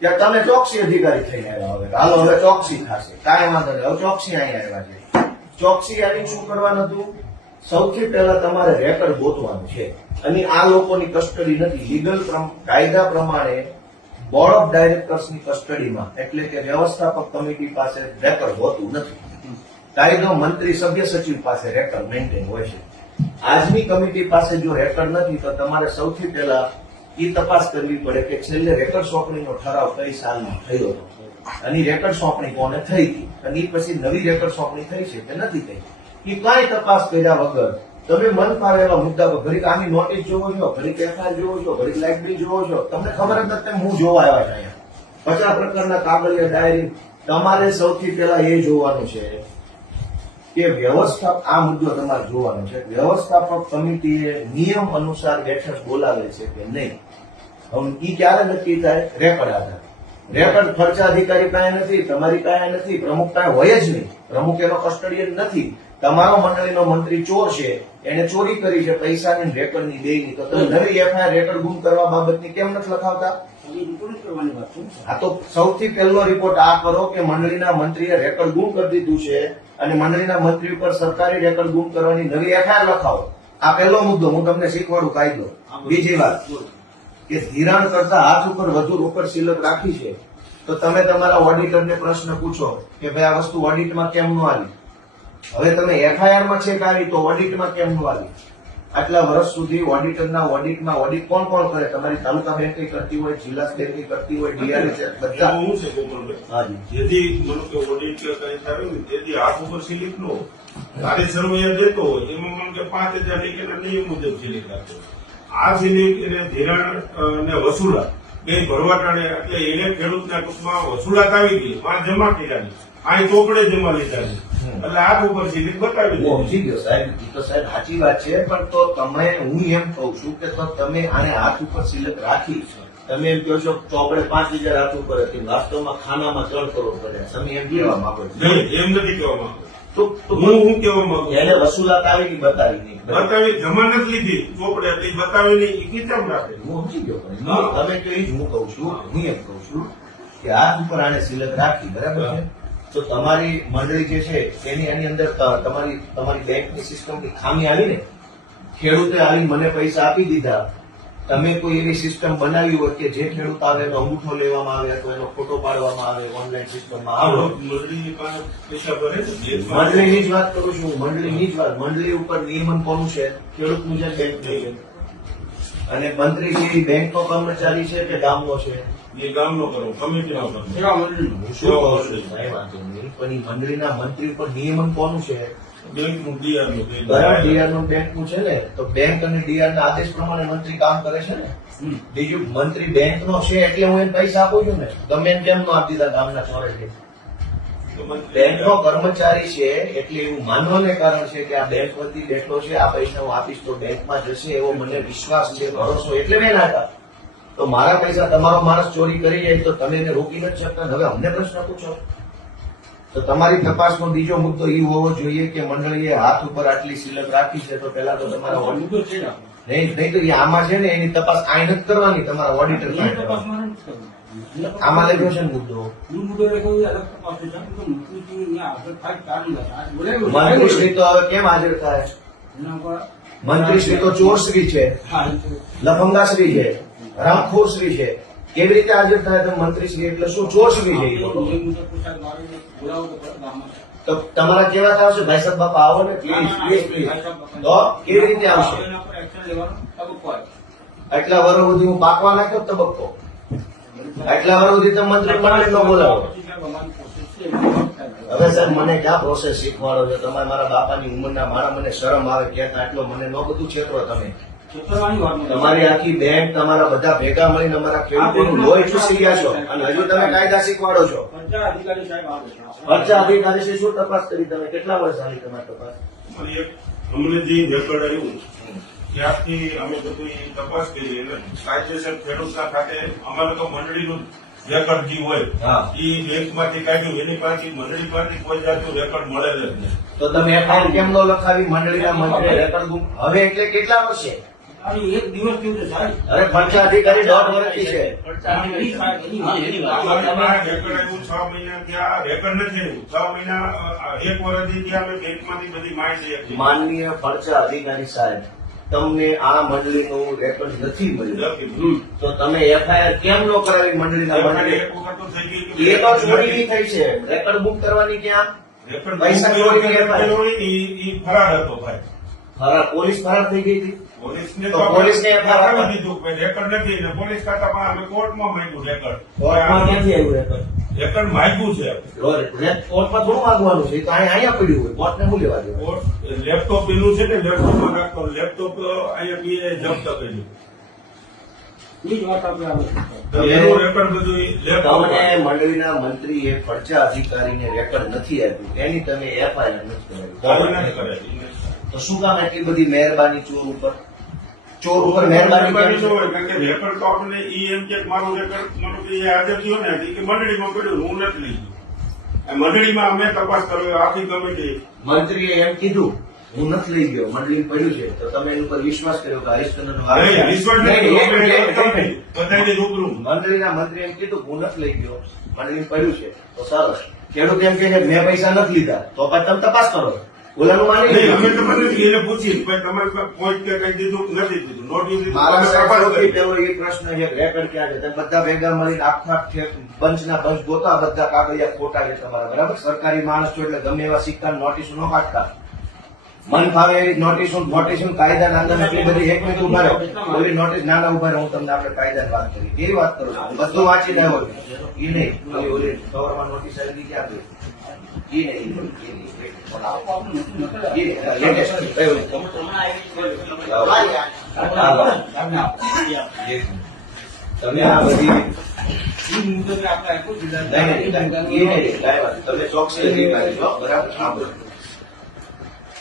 ત્યાં તમે ચોકસી અધિકારી થઈને આવ્યા. હવે હાલો, હવે ચોકસી થશે, કાંઈ વાંધો નહીં. હવે ચોકસી અહીંયા આવ્યા છે. ચોકસી આવીને શું કરવાનું હતું? સૌથી પહેલા તમારે રેકર્ડ ગોતવાનું છે. અને આ લોકોની કસ્ટડી નથી. લીગલ કાયદા પ્રમાણે બોર્ડ ઓફ ડાયરેક્ટર્સની કસ્ટડીમાં, એટલે કે વ્યવસ્થાપક કમિટી પાસે રેકર્ડ હોતું નથી. કાયદો મંત્રી સભ્ય સચિવ પાસે રેકર્ડ મેન્ટેન હોય છે. આજની કમિટી પાસે જો રેકર્ડ નથી તો તમારે સૌથી પહેલા એ તપાસ કરવી પડે કે છેલ્લે રેકર્ડ સોંપણીનો ઠરાવ કઈ સાલમાં થયો હતો અને રેકર્ડ સોંપણી કોને થઈ હતી અને એ પછી નવી રેકર્ડ સોંપણી થઈ છે કે નથી થઈ. એ કાંઈ તપાસ કર્યા વગર તમે મન ફાવે એવા મુદ્દા પર ઘડીક આની નોટિસ જોવો છો, ઘડીક એફઆઈઆર જોવો છો, ઘડીક લાઇટ બિલ જોવો છો, તમને ખબર જ નથી હું જોવા આવ્યા છે અહીંયા 50 પ્રકારના કાગળિયા ડાયરી. તમારે સૌથી પહેલા એ જોવાનું છે કે આ મુદ્દો તમારે જોવાનો છે. વ્યવસ્થાપક કમિટીએ નિયમ અનુસાર બેઠક બોલાવે છે કે નહીં. હવે ઈ ક્યારે નક્કી થાય? રેકર્ડ આધાર. રેકર્ડ ખર્ચા અધિકારી પાસે નથી, તમારી પાસે નથી, પ્રમુખ પાસે હોય જ નહીં. પ્રમુખ એનો કસ્ટડિયન નથી. તમારો મંડળીનો મંત્રી ચોર છે, એને ચોરી કરી છે પૈસાની, રેકર્ડની, બેયની. તો તમે નવી એફઆઈઆર રેકર્ડ ગુમ કરવા બાબતની કેમ નથી લખાવતા? આ તો સૌથી પહેલો રિપોર્ટ આ કરો કે મંડળીના મંત્રીએ રેકર્ડ ગુમ કરી દીધું છે અને મંડળીના મંત્રી ઉપર સરકારી રેકર્ડ ગુમ કરવાની નવી એફઆઈઆર લખાવો. આ પહેલો મુદ્દો. હું તમને શીખવાડું કાયદો. બીજી વાત કે ધિરાણ કરતા હાથ ઉપર વધુ રોકડ સિલક રાખી છે તો તમે તમારા ઓડિટરને પ્રશ્ન પૂછો કે ભાઈ આ વસ્તુ ઓડિટમાં કેમ ન આવી? હવે તમે એફઆઈઆરમાં ચેક આવી તો ઓડિટમાં કેમ ન આવી? આટલા વર્ષ સુધી ઓડિટરના ઓડિટમાં ઓડિટ કોણ કોણ કરે? તમારી તાલુકા બેંક કરતી હોય, જિલ્લા બેંક કરતી હોય, ડીઆરએસ બધા. હું છે ગોપાલભાઈ, જેથી મને કે ઓડિટ કે કઈ થયું ને તેથી હાથ ઉપર સિલિપ નો તારી સર્વૈયા દેતો હોય એમાં મને કે 5000 ની કે નિયમ મુજબ સિલિપ આપે. આ સિલિપ એને ધિરાણ ને વસૂલાત બે ભરવા ટાણે એટલે એને ખેડૂતના ટૂંકમાં વસૂલાત આવી ગઈ, માં જમા કર્યાની, અહીં ચોપડે જમા લીધાની, એટલે હાથ ઉપર સિલિપ બતાવી હું સમજી ગયો સાહેબ, એ તો સાહેબ સાચી વાત છે. પણ તો તમે, હું એમ કહું છું કે તો તમે આને હાથ ઉપર સિલક રાખી, તમે એમ કહો છો ચોપડે 5000 હાથ ઉપર હતી, વાસ્તવમાં ખાનામાં 3 કરોડ પડ્યા. તમે એમ કહેવા માંગો છો? નહીં, એમ નથી કહેવા માંગુ. તો હું કહેવા માંગુ એને વસૂલાત આવી કે બતાવી નહીં? બતાવી, જમા નથી લીધી ચોપડે હતી, બતાવી નહીં, એ કેમ રાખે? હું સમજી ગયો. પણ તમે કહો જ હું કહું છું, હું એમ કહું છું કે હાથ ઉપર આને સિલક રાખી, બરાબર છે? તો તમારી મંડળી જે છે એની અંદર તમારી બેંકની સિસ્ટમની ખામી આવી ને, ખેડૂતે આવીને મને પૈસા આપી દીધા, તમે કોઈ એવી સિસ્ટમ બનાવી હોય કે જે ખેડૂત આવે એનો અંગૂઠો લેવામાં આવે અથવા એનો ફોટો પાડવામાં આવે ઓનલાઈન સિસ્ટમમાં આવે. મંડળીની પાસે પૈસા ભરે છે, મંડળીની જ વાત કરું છું, મંડળીની જ વાત. મંડળી ઉપર નિયમન કોનું છે? ખેડૂતનું છે, બેંકનું છે. અને મંત્રી છે એ બેંકનો કર્મચારી છે કે ગામનો છે? એ ગામનો કરો, કમિટીનો કરો. સેવા મંડળીનું. હું શું કહું છું? કાંઈ વાંધો નહીં. પણ એ મંડળીના મંત્રી ઉપર નિયમન કોનું છે? બેંકનું ડીઆરનું બરાબર, ડીઆર નું બેંકનું છે ને, તો બેંક અને ડીઆર ના આદેશ પ્રમાણે મંત્રી કામ કરે છે ને. બીજું મંત્રી બેંક નો છે એટલે હું એને પૈસા આપું છું ને. ગમે એને કેમ નો આપી દીધા ગામના ચોરે? બેંક નો કર્મચારી છે એટલે એવું માનવાને કારણ છે કે આ બેંક વતી બેઠો છે, આ પૈસા હું આપીશ તો બેંકમાં જશે એવો મને વિશ્વાસ છે, ભરોસો, એટલે મેં નાખ્યા. તો મારા પૈસા તમારો માણસ ચોરી કરી જાય તો તમે એને રોકી નથી શકતા. હવે અમને પ્રશ્ન પૂછો. તો તમારી તપાસનો બીજો મુદ્દો એ હોવો જોઈએ કે મંડળીએ હાથ ઉપર આટલી સિલક રાખી છે તો પેલા તો તમારા મુદ્દો છે ને આપણો. નહીં તો એ આમાં છે ને એની તપાસ આ નથી કરવાની, તમારા ઓડિટર એની તપાસમાં નથી કરવાની. આમાં લખ્યો છે ને મુદ્દો. હું મુદ્દો લખ્યો છે, અલગ તપાસ છે. કારણ કે મંત્રીશ્રી અહીંયા આગળ થાય ચાલી વાત. આજ બોલાવ્યો છે. મંત્રીશ્રી તો હવે કેમ હાજર થાય? એના પર મંત્રીશ્રી તો ચોરશ્રી છે, હા, લફંગાશ્રી છે, રામખોરશ્રી છે. કેવી રીતે હાજર થાય તમે મંત્રી શ્રી એટલે શું ચોસવી છે એ લોકો? એ મુજબ પોશાક મારીને બોલાવો તો ખરા ગામમાં. તો તમારા કેવા આવશે ભાઈ સાહેબ બાપા આવો ને પ્લીઝ પ્લીઝ પ્લીઝ. તો કેવી રીતે આવશે? એના પર એક્શન લેવાનો તબક્કો આવે. આટલા વર્ષ સુધી હું પાકવા નાખ્યો તબક્કો, આટલા વર્ષ સુધી તમે મંત્રી મંડળ ન બોલાવો. પછી સાહેબ અમારી કોશિશ છે એવી થાય. હવે સાહેબ મને ક્યાં પ્રોસેસ શીખવાડો છો તમે? મારા બાપાની ઉંમરના મારા મને શરમ આવે ક્યાંક આટલો મને ન બધું છેતરો તમે. છેતરવાની વાત નથી. તમારી આખી બેંક તમારા બધા ભેગા મળીને અમારા ખેડૂતોનું લોહી ચૂસી ગયા છો અને હજુ તમે કાયદા શીખવાડો છો. પંચાયત અધિકારી સાહેબ આવે છે. ખર્ચા અધિકારી છે શું તપાસ કરી તમે? કેટલા વર્ષ આવી તમારી તપાસ? અને એક અમને જે રેકોર્ડ આવ્યું ત્યારથી અમે બધું ઈ તપાસ કરી એટલે કાયદેસર ખેડૂતના ખાતે અમારે તો મંડળીનું રેકોર્ડ જે હોય હા. એ બેંકમાંથી કાઢ્યું એની પાસે મંડળી પાસે કોઈ જાતનું રેકોર્ડ મળે જ નહીં. તો તમે એફઆઈઆર કેમ ન લખાવી? મંડળીના મંત્રી રેકર્ડ ગુમ હવે એટલે કેટલા વર્ષે? આની એક દિવસ થયું છે સાહેબ. અરે ખર્ચા અધિકારી 1.5 વર્ષથી છે. એની સાહેબ, એની વાત. અમારી પાસે રેકોર્ડ આવ્યું 6 મહિના ત્યાં રેકોર્ડ નથી આવ્યું 6 મહિના એક વર્ષથી ત્યાં અમે બેંકમાંથી બધી માહિતી આપી. માનનીય ખર્ચા અધિકારી સાહેબ, તમને આ મંડળીનું રેકર્ડ નથી મળ્યું નથી. તો તમે એફઆઈઆર કેમ ન કરાવી મંડળીના મંત્રી? એક વખત તો થઈ ગઈ એ તો ચોરીની થઈ છે. રેકર્ડ બુક કરવાની ક્યાં? રેકોર્ડ પૈસા ચોરીની FIR. ઈ ફરાર હતો ભાઈ. પોલીસ ફરાર થઈ ગઈ હતી. પોલીસને તો પોલીસને FIR આપી દીધું કે રેકોર્ડ નથી ને પોલીસ ખાતામાં અમે કોર્ટમાં માંગ્યું રેકોર્ડ. કોર્ટમાં ક્યાંથી આવ્યું રેકર્ડ? રેકોર્ડ માંગ્યું છે. કોર્ટમાં થોડું માંગવાનું છે? એ તો અહીંયા પડ્યું હોય. કોર્ટને શું લેવા દેવું? કોર્ટ લેપટોપ એનું છે ને લેપટોપમાં રાખતો લેપટોપ અહીંયા બી જપ્ત કર્યું. એ જ વાત આપણે આવે છે. તો એનું રેકોર્ડ બધું લેપટોપ તમને મંડળીના મંત્રીએ ખર્ચા અધિકારીને રેકર્ડ નથી આપ્યું એની તમે એફઆઈઆર નથી નથી કરાવી. કરેલી. તો શું કામ એટલી બધી મહેરબાની ચોર ઉપર? ચોર ઉપર મહેરબાની મહેરબાની કેમ? શું હોય? કારણ કે રેકોર્ડ તો આપણને ઈ એમ કે મારું રેકોર્ડ મારું કે એ હાજર થયો ને ઈ કે મંડળીમાં પડ્યું હું નથી લઈ ગયો. આ મંડળીમાં અમે તપાસ કર્યો આખી કમિટી મંત્રીએ એમ કીધું હું નથી લઈ ગયો, મંડળી પડ્યું છે. તો તમે એની ઉપર વિશ્વાસ કર્યો કે હરીશચંદ્રનો આરોપ છે. રિશ્વત નહીં, એક મિનિટ, એક નથી મિનિટ. બધાની રૂબરૂ મંડળીના મંત્રી એમ કીધું હું નથી લઈ ગયો, મંડળી પડ્યું છે. તો સરસ. ખેડૂત એમ કહે છે મેં પૈસા નથી લીધા, તો પછી તમે તપાસ કરો. ઓલાનું માની નહીં, અમે લીધું. તમને એને પૂછી ભાઈ તમારે પાસે પોઈન્ટ કે કઈ દીધું કે નથી દીધું નોટિસ દીધું મારા તમે સાહેબ તપાસ સૌથી કરી. પહેલો એ પ્રશ્ન છે કે રેકર્ડ ક્યાં છે? તમે બધા ભેગા મળીને આખા બંચના બંચ ગોતા, બધા કાગળિયા ખોટા છે તમારા, બરાબર? સરકારી માણસ છો એટલે ગમે એવા સિક્કા નોટિસો ન કાઢતા. મન ફાવે એવી નોટિસો કાયદાના અંદર એટલી બધી એક મિનિટ ઉભા રહો. ઓલી નોટિસ નાના ઉભા રહો. હું તમને આપણે કાયદાની વાત કરી કેવી વાત કરું છું. બધું વાંચી આવ્યો છું. ઈ નહીં ઓલી કવરમાં નોટિસ આવી ક્યાં ગઈ? ઈ નહીં, ઈ નહીં. ઈ નહીં. લેટેસ્ટ કયું? તમે આ બધી એ મુજબ આપણે આપ્યું જિલ્લા. તમે ચોકસી અધિકારી છો, બરાબર? સાંભળો.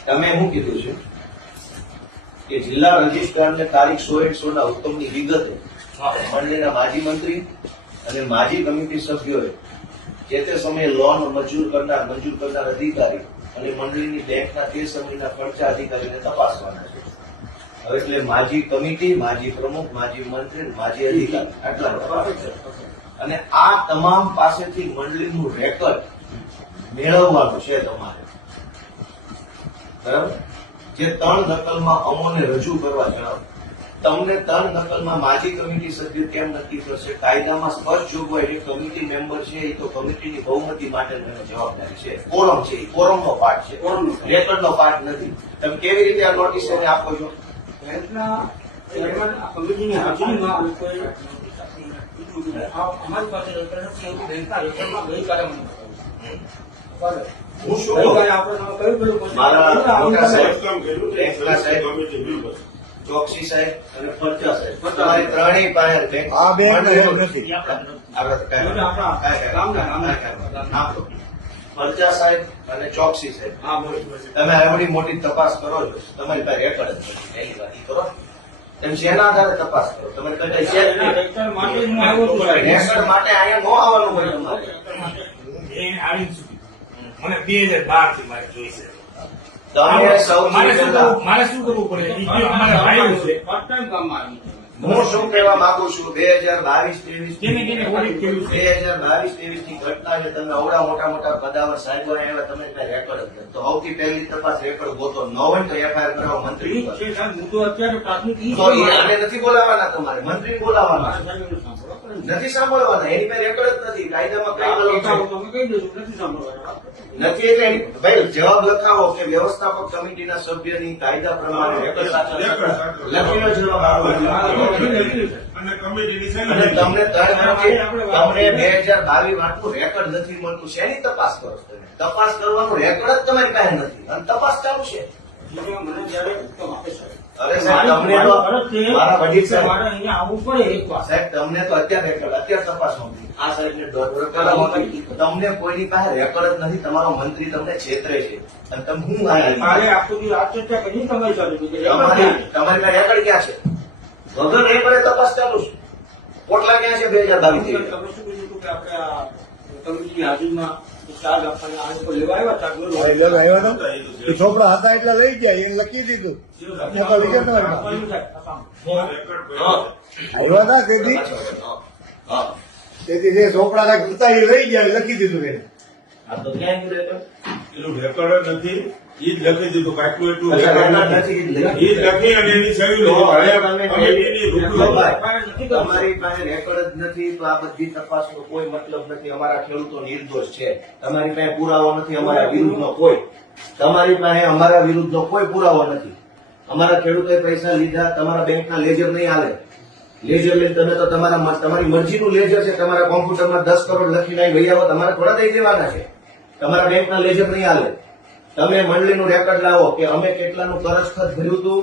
તમે શું કીધું છે કે જિલ્લા રજિસ્ટ્રારને તારીખ 100/100 હુકમની વિગતે મંડળીના માજી મંત્રી અને માજી કમિટી સભ્યોએ જે તે સમયે લોન મંજૂર કરનાર અધિકારી અને મંડળીની બેંકના તે સમયના ખર્ચા અધિકારીને તપાસવાના છે. હવે એટલે માજી કમિટી, માજી પ્રમુખ, માજી મંત્રી, માજી અધિકારી આટલા તપાસ છે. અને આ તમામ પાસેથી મંડળીનું રેકર્ડ મેળવવાનું છે તમારે, બરાબર? જે 3 નકલમાં અમોને રજૂ કરવા જણાવો. તમને 3 નકલમાં માજી કમિટી સભ્ય કેમ નક્કી કરશે? કાયદામાં સ્પષ્ટ જોગવાઈ છે કમિટી મેમ્બર છે એ તો કમિટીની બહુમતી માટે જવાબદારી છે. કોરમ છે, એ કોરમનો પાર્ટ છે, રેકર્ડનો પાર્ટ નથી. તમે કેવી રીતે આ નોટિસ એને આપો છો? બેંકના ચેરમેન આ કમિટીની હાજરીમાં લોકોએ અમારી પાસે રેકર્ડ નથી એવું બેંકના રેકર્ડમાં ગઈકાલે મને કહ્યું. બરાબર. હું શું ગઈકાલે આપણે તમે કયું કયું question? મારા મોટા સાહેબ, કામ કર્યું બેંકના સાહેબ, કમિટી મેમ્બર. ચોકસી સાહેબ અને ફરજા સાહેબ, તમારી ત્રણેય પાસે બેંક આ બેંક એવું નથી. આપણે એટલે આપણા ગામના નામ લો. ફરજા સાહેબ અને ચોકસી સાહેબ, હા બોલો. તમે આવડી મોટી તપાસ કરો છો, તમારી પાસે રેકર્ડ જ નથી. એની વાત ઈ કરો. એમ શેના આધારે તપાસ કરો? તમારે કદાચ છે જ નહીં. રેકર્ડ માટે જ હું આવ્યો છું સાહેબ. રેકર્ડ માટે અહીંયા ન આવવાનું હોય તમારે. એ આવી શું કીધું? મને 2012 થી મારે જોઈશે. તમે સૌથી મારે શું પહેલા કરવું પડે? ઈ જે અમારા ભાઈઓ છે, Part time કામમાં આવી છે. હું શું કહેવા માંગુ છું 2022-23 ધીમે ધીમે ઓડિટ કર્યું છે. 2022-23 ની ઘટના છે. તમે અવડા મોટા મોટા પદાવર સાહેબો આવ્યા, તમે કઈ રેકોર્ડ જ નથી. તો સૌથી પહેલી તપાસ રેકોર્ડ ગોતો, ન હોય તો એફઆઈઆર કરાવો મંત્રી ઠીક ઉપર. છે સાહેબ, મુદ્દો અત્યારે પ્રાથમિક ઈ તો છે. આને નથી બોલાવવાના, તમારે મંત્રી બોલાવવાના મારા સાહેબનું સાંભળો. નથી સાંભળવાના. એની પાસે રેકોર્ડ જ નથી. કાયદામાં કઈ ગયેલું છે? તમે કહી દેજો, નથી સાંભળવાના. નથી એટલે ભાઈ જવાબ લખાવો કે વ્યવસ્થાપક કમિટીના સભ્યની કાયદા પ્રમાણે રેકોર્ડ સાચો છે. લખીનો જવાબ આપો. અને કમિટીની અને સલાહ તમને 3 વર્ષથી તમને 2022 વાંચવું રેકોર્ડ નથી મળતું. શેની તપાસ કરો છો તમે? તપાસ કરવાનું રેકોર્ડ જ તમારી પાસે નથી અને તપાસ ચાલુ છે. મને જ્યારે હુકમ આપે સાહેબ. અરે સાહેબ, તમને તો મારા વડીલ સાહેબ, મારે અહીંયા આવવું પડે એકવાર. સાહેબ તમને તો અત્યારે રેકોર્ડ અત્યારે તપાસ નહોતી. આ સાહેબને દોઢ તમને કોઈની પાસે રેકોર્ડ જ નથી. તમારો મંત્રી તમને છેતરે છે અને તમે હું મારે આખું દી આ ચર્ચા કરી તમારી સાથે કે તમારી પાસે રેકોર્ડ ક્યાં છે? વગર રેકોર્ડે તપાસ ચાલુ છે. પોટલા ક્યાં છે 2022 તમે શું કીધું હતું કે આપણે આ કમિટીની હાજરીમાં ચાર્જ આપવાના આ લોકો લેવા આવ્યા ચાર્જ હા, એટલે આવ્યો હતો. એ છોકરા હતા એટલે લઈ ગયા, એને લખી દીધું. મોકલી ગયા તમારી પાસે. આવ્યા હતા તેથી હા તેથી જે છોકરા હતા એ લઈ ગયા, એ લખી દીધું એને. આ તો ક્યાં ગયું રેકોર્ડ? એનું રેકોર્ડ જ નથી. ઈ જ લખી દીધું કાટલું એટલું અચ્છા, રેકોર્ડ રેકોર્ડ નથી. નથી. ઈ જ લખી અને એની સહી તો લીધી. હવે તમે કમિટીની રૂબરૂ જો ભાઈ, તમારી પાસે રેકોર્ડ જ નથી તો આ બધી તપાસનો કોઈ મતલબ નથી. અમારા ખેડૂતો નિર્દોષ છે. તમારી પાસે પુરાવો નથી અમારા વિરુદ્ધનો કોઈ. તમારી પાસે અમારા વિરુદ્ધનો કોઈ પુરાવો નથી. અમારા ખેડૂતોએ પૈસા લીધા, તમારા બેંકના લેજર નહીં હાલે. લેજર લઈને તમે તો તમારી મરજીનું લેજર છે. તમારા કોમ્પ્યુટરમાં 10 કરોડ લખીને અહીં વહી આવો, તમારે થોડા દઈ દેવાના છે. તમારા બેંકના લેજર નહીં હાલે. તમે મંડળીનું રેકોર્ડ લાવો કે અમે કેટલાનું કરજ ખત ભર્યું હતું,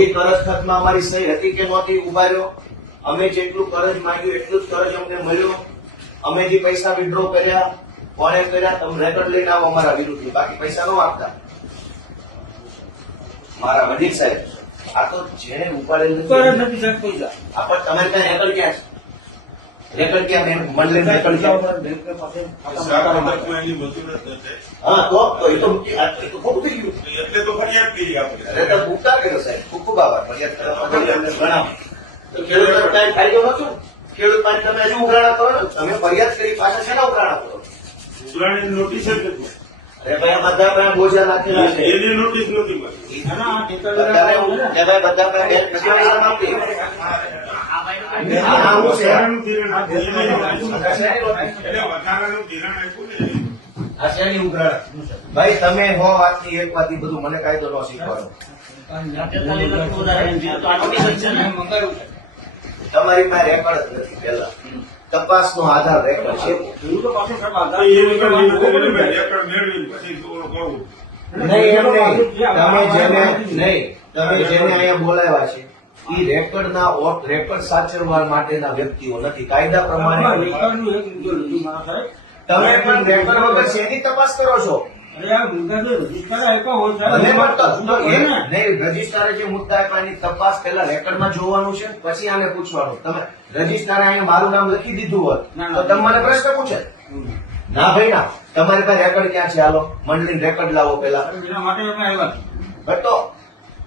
એ કરજ ખતમાં અમારી સહી હતી કે નહોતી, ઉભા રહ્યો. અમે જેટલું કરજ માંગ્યું એટલું જ કરજ અમને મળ્યો. અમે જે પૈસા વિડ્રો કર્યા, કોણે કર્યા, તમે રેકોર્ડ લઈને આવો અમારા વિરુદ્ધ. બાકી પૈસા ન આપતા. મારા વડીલ સાહેબ, આ તો જેને ઉપાડેલ ઉપર જ નથી. નથી સાહેબ પૈસા. આ પણ તમારી પાસે રેકોર્ડ ક્યાં છે? રેકોર્ડ ક્યાં છે? મંડળીનું રેકોર્ડ ક્યાં છે? બેંક પાસે સારા મદદમાં એની મજૂર જ નથી. હા તો એ તો ખોટું થઈ ગયું. એટલે તો ફરિયાદ કરી આપણે. અરે તો ઉપકાર કર્યો સાહેબ, ખૂબ ખૂબ આભાર. ફરિયાદ કરવા માટે અમને જણાવો. તો ખેડૂતોને કાંઈ ફાયદો નતો ને? ખેડૂત માટે તમે હજુ ઉઘરાણા કરો ને? તમે ફરિયાદ કરી પાછા શેના ઉઘરાણા કરો? ઉઘરાણીની નોટિસ જ નથી. અરે ભાઈ આ બધા પાસે બોજા નાખેલા છે. એની નોટિસ નથી મળી. ના, આ ટેકર બધા ભાઈ બધા પાસે બેંક નથી પૈસા આપી. આ શું છે? વધારાનું ધિરાણ આપ્યું. એટલે વધારાનું ધિરાણ આપ્યું ને. આ શેની ઉઘરાણા? ભાઈ તમે હો વાતની એક વાત, ઈ બધું મને કાયદો ન શીખવાનો. મંગાવ્યું છે. તમારી પાસે રેકોર્ડ જ નથી. પેલા તપાસનો આધાર રેકોર્ડ છે. ખેડૂતો પાસે સાહેબ તો આધાર એ રેકોર્ડ મેળવીને રેકોર્ડ મેળવીને પછી થોડું કહું. નહીં એમ નહીં. તમે જેને અહીંયા બોલાવ્યા છે એ રેકોર્ડના રેકોર્ડ સાચવવા માટેના વ્યક્તિઓ નથી. કાયદા પ્રમાણે રેકર્ડનું એક મુદ્દો લીધું મારા સાહેબ. તમે પણ રેકોર્ડ વગર શેની તપાસ કરો છો? અરે આ મુદ્દા જે રજીસ્ટર આપ્યા હોય સાહેબ, ભલે પણ તો હોય ને. નહીં, રજિસ્ટ્રારે જે મુદ્દા આપ્યા એની તપાસ પેલા રેકોર્ડમાં જોવાનું છે, પછી આને પૂછવાનું. તમે રજિસ્ટ્રારે અહીંયા મારું નામ લખી દીધું હોત તો તમે મને પ્રશ્ન પૂછે? ના ભાઈ ના. તમારી પાસે રેકોર્ડ ક્યાં છે? હાલો મંડળીનો રેકોર્ડ લાવો પેલા. એના માટે અમે આવ્યા છીએ. બટ તો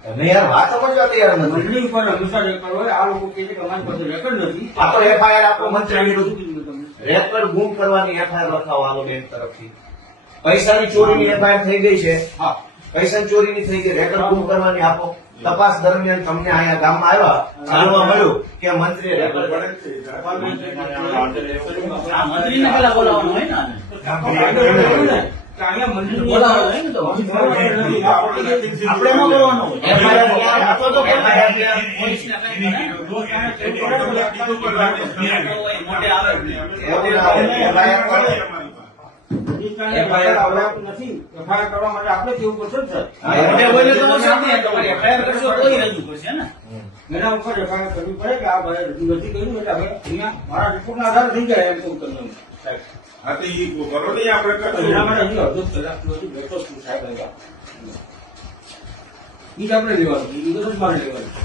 તમે યાર વાત સમજવા તૈયાર નથી. મંડળી ઉપર હંમેશા રેકર્ડ હોય. આ લોકો કહે છે કે અમારી પાસે રેકર્ડ નથી. આ તો એફઆઈઆર આપો મંત્રી વિરુદ્ધ. શું કીધું તમને? રેકોર્ડ ગુમ કરવાની એફઆઈઆર લખાવો હાલો બેંક તરફથી. પૈસાની ચોરીની એફઆઈઆર થઈ ગઈ છે. હા. પૈસાની ચોરીની થઈ ગઈ, રેકોર્ડ ગુમ કરવાની આપો. તપાસ દરમિયાન તમને અહીંયા ગામમાં આવ્યા, જાણવા મળ્યું કે મંત્રીએ રેકોર્ડ આ મંત્રીને પેલા બોલાવવાનું હોય ને આને. કે અહીંયા મંત્રીને બોલાવવાનું હોય ને તો. આપણે ન કરવાનું. એફઆઈઆર ક્યાં આપો તો એફઆઈઆર ક્યાં? પોલીસને કંઈ કરે. મોટે આવે. એફઆઈઆર કરો. FIR આવડતું નથી. FIR કરવા માટે આપણે કેવું પડશે ને સર? હા, એમને બોલ્યું તો તમારે FIR કરશો તોય રજૂ કરશે ને. એના ઉપર FIR કરવી પડે કે આ ભાઈ રજૂ નથી કર્યું એટલે હવે અહીંયા મારા રિપોર્ટના આધારે થઈ જાય એમ કહું તમને સાહેબ. હા તો ઈ કરો નહીં આપણે કરશું. એના માટે હજી અડધો કલાક સુધી બેઠો છું સાહેબ અહીંયા. ઈ જ આપણે લેવાનું છે. ઈ જ મારે લેવાનું છે.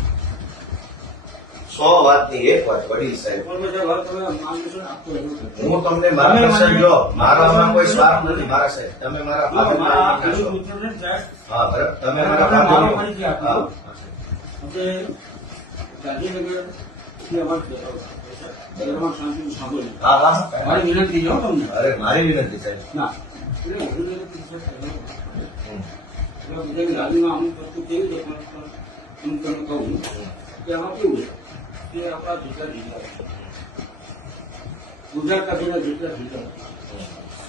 100 વાતની એક વાત વડીલ સાહેબ, પણ બધા વાત તમે માર્ગદર્શન આપતો રહેવું છે. હું તમને માર્ગદર્શન જો મારામાં કોઈ સ્વાર્થ નથી. મારા સાહેબ તમે મારા મારા આ ફાધર ખેડૂત મિત્રને સાહેબ હા બરાબર, તમે મારા મારો ફાધર પરિચય આપ્યો. આપણે ગાંધીનગર એ અમારે તમારે શાંતિથી સાંભળો. હા હા મારી વિનંતી છે હો તમને. અરે મારી વિનંતી સાહેબ. ના એટલે મારી વિનંતી છે. હમ. એટલે બધાની લાદીમાં અમુક વસ્તુ કેવી છે પણ હું તમને કહું કે આમાં કેવું છે કે આપણા જેટલા જિલ્લા છે ગુજરાતના બધા જેટલા જિલ્લા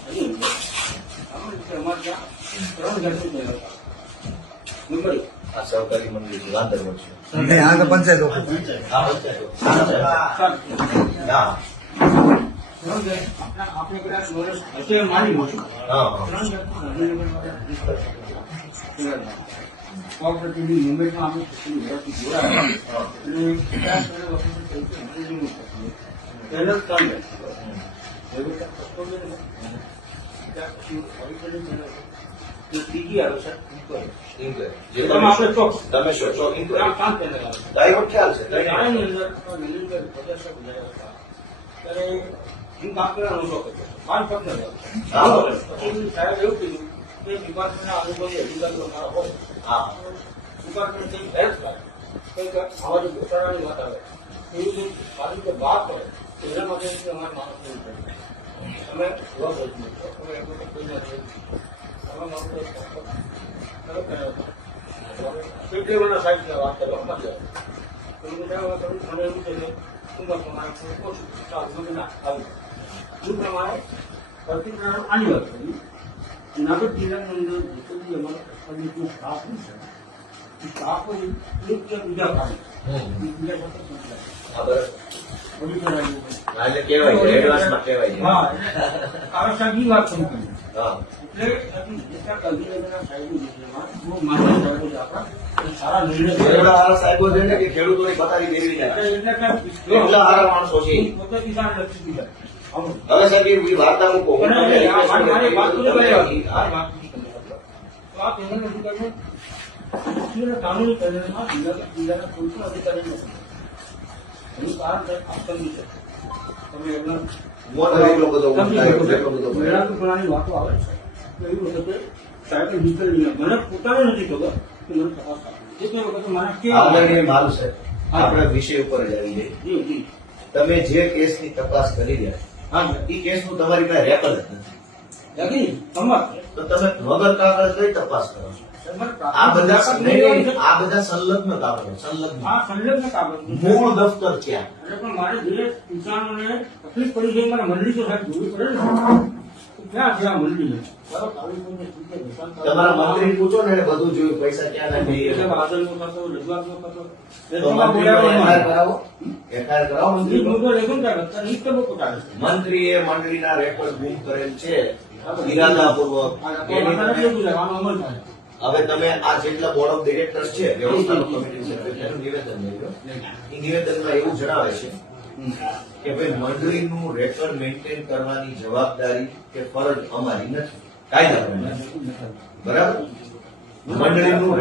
છે અમારે ત્યાં 3 જાતની વ્યવસ્થા મુંબઈ આ સહકારી મંડળી છે વાંદરવડ છે. નહીં, આ તો પંચાયત ઓફિસ. હા પંચાયત. હા આપણે કદાચ વર્ષ હશે મારી મોટી હા 3 જાતની કોઓપરેટિવની મુંબઈમાં આપણે કેટલી વ્યવસ્થિત જોડાયા અને 50 વખત પહેલા 3 ત્રીજી આવે છે ઇન્ક્વાયરી. જે એમાં આપણે ચોક તમે શું છો ઇન્ક્વાયરી. 5 પેનલ આવે છે. ડાયવર્ટ ખ્યાલ છે. આની અંદર નિરંતર 50 ગુજાર્યા હતા ત્યારે હું કામ કરવાનો શોખ હતો 5 પક્ષ હા. પછી સાહેબ એવું કીધું કે ડિપાર્ટમેન્ટના અનુભવી અધિકારીઓ મારા હોય હા ડિપાર્ટમેન્ટ કંઈક હેલ્પ કરે કંઈક આવા જે ઘોટાળાની વાત આવે એવી કંઈક સારી રીતે વાત કરે તો એના માટે અમારે માણસ નહીં કરે તમે જોવા પ્રયત્ન કરો તમે એમ કોઈ નથી તમે માત્ર કેટલી સાહેબ વાત કરવા મળી આવે તમે એવું છે કે ઉંમર પ્રમાણે ઓછું સારું ના આવ્યું એ પ્રમાણે પ્રતિક્રિયા આની વાત કરી જુનાગઢ જિલ્લાની અંદર જેટલું બી અમારા કસ્ટડીનો સ્ટાફ છે એ સ્ટાફ એક કે બીજા કામ બીજા સાથે સંકળાયેલો. હા બરાબર. ઓડિટર આવ્યું. હા, એટલે કહેવાય છે એડવાન્સમાં કહેવાય છે. હા આ સાચી વાત કરી તમે. હા એટલે જેટલા ગાંધીનગરના સાહેબો જે છે એમાં બહુ માન્ય સાહેબો છે આપણા એ સારા નિર્ણય કરે. એવડા હારા સાહેબો છે ને કે ખેડૂતોની પથારી ફેરવી નાખે. એટલે એટલા હારા માણસો છે. પોતે કિસાન લક્ષી દીધા આવું. હવે સાહેબ એ વાર્તા મૂકો. હું તમને request કરું. મારી વાત પૂરી કરી આપી. હા. મારી વાત પૂરી કરી આપી. તો આ પેનલ અધિકારીને કાનૂની પેનલમાં જિલ્લાના કોઈ પણ અધિકારી નથી. એનું કારણ છે આપ સમજી શકો. તમે એમના મોઢે એટલો બધો ઉઠાય, એટલો બધો બોલે. મેળાની વાતો આવે છે તો એવી વખતે સાહેબે નીકળી મને પોતાને નથી ખબર કે મને તપાસ આપી એ વખતે મને આદરણીય કેવું મારું સાહેબ, આપણે વિષય ઉપર જ આવી જઈએ. જી જી તમે જે કેસની તપાસ કરી રહ્યા હા છો, એ કેસનું તમારી પાસે રેકોર્ડ જ નથી. યાદી તમાર તો તમે વગર કાગળ કઈ તપાસ કરો છો? આ બધા નહીં, આ બધા સંલગ્ન કાગળો, સંલગ્ન. આ સંલગ્ન કાગળ મૂળ દફતર ક્યાં? એટલે પણ મારે જે કિસાનોને તકલીફ પડી છે મારે મંડળી તો સાહેબ જોવી પડે ને તો ક્યાં છે આ મંડળી બરાબર તાલુકોને ચૂંટે નિશાન કરો. તમારા મંત્રી પૂછો ને એને બધું જોયું, પૈસા ક્યાં નાખી. એટલે વાદળનો થતો રજૂઆતનો થતો તો મંત્રીનો FIR કરાવો. FIR કરાવો એ મંત્રીનો. મુદ્દો લેખું ત્યારે અત્યારે ઈ તબક્કો ચાલે છે. મંત્રીએ મંડળીના રેકોર્ડ ગુમ કરેલ છે ઇરાદાપૂર્વક. એની તમે- હવે તમે આ જેટલા બોર્ડ ઓફ ડિરેક્ટર્સ છે, વ્યવસ્થાપક કમિટી સેક્રેટરીનું નિવેદન લઈ લો. એ નિવેદનમાં એવું જણાવે છે કે ભાઈ મંડળીનું રેકોર્ડ મેન્ટેન કરવાની જવાબદારી કે ફરજ અમારી નથી, કાયદા પ્રમાણે. બરાબર? મંડળીનું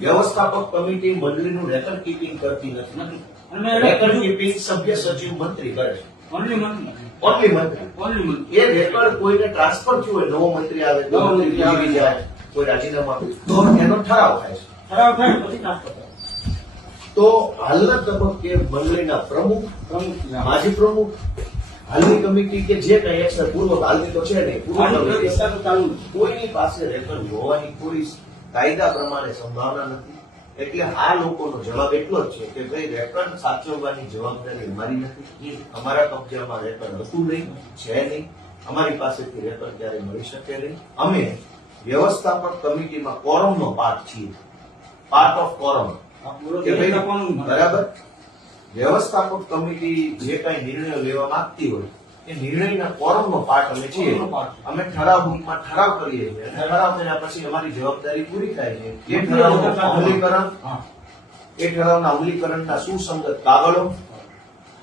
વ્યવસ્થાપક કમિટી મંડળીનું રેકોર્ડ કીપિંગ કરતી નથી. અને રેકોર્ડ કીપિંગ સભ્ય સચિવ મંત્રી કરે છે. ઓનલી મંત્રી ઓનલી મંત્રી. ઓનલી મંત્રી એ રેકોર્ડ કોઈને ટ્રાન્સફર થયું હોય, નવો મંત્રી આવે, નવો મંત્રી આવી જાય, કોઈ રાજીનામું આપે, તો એનો ઠરાવ થાય છે. ખરાબ થાય પછી ટ્રાન્સફર થાય. તો હાલના તબક્કે મંડળીના પ્રમુખ, પ્રમુખ માજી પ્રમુખ, હાલની કમિટી કે જે કઈ એક્શન પૂર્વ હાલની તો છે નહીં, પૂર્વ કમિટી, ચાલુ કોઈની પાસે રેકોર્ડ હોવાની કોઈ કાયદા પ્રમાણે સંભાવના નથી. એટલે આ લોકોનો જવાબ એટલો જ છે કે ભાઈ રેકોર્ડ સાચવવાની જવાબદારી અમારી નથી, અમારા કબજામાં રેકોર્ડ હતું નહીં, છે નહીં, અમારી પાસેથી રેકોર્ડ ક્યારે મળી શકે નહીં. અમે વ્યવસ્થાપક કમિટીમાં કોરમનો પાર્ટ છીએ, પાર્ટ ઓફ કોરમ. આ પૂરો કે ભાઈ, આપવાનું બરાબર, વ્યવસ્થાપક કમિટી જે કઈ નિર્ણયો લેવા માંગતી હોય એ નિર્ણયના કોરમનો પાર્ટ અમે છીએ. કોરમનો part. અમે ઠરાવમાં ઠરાવ કરીએ છીએ, અને ઠરાવ કર્યા પછી અમારી જવાબદારી પૂરી થાય છે. એ ઠરાવનું અમલીકરણ, હા એ ઠરાવના અમલીકરણના સુસંગત કાગળો,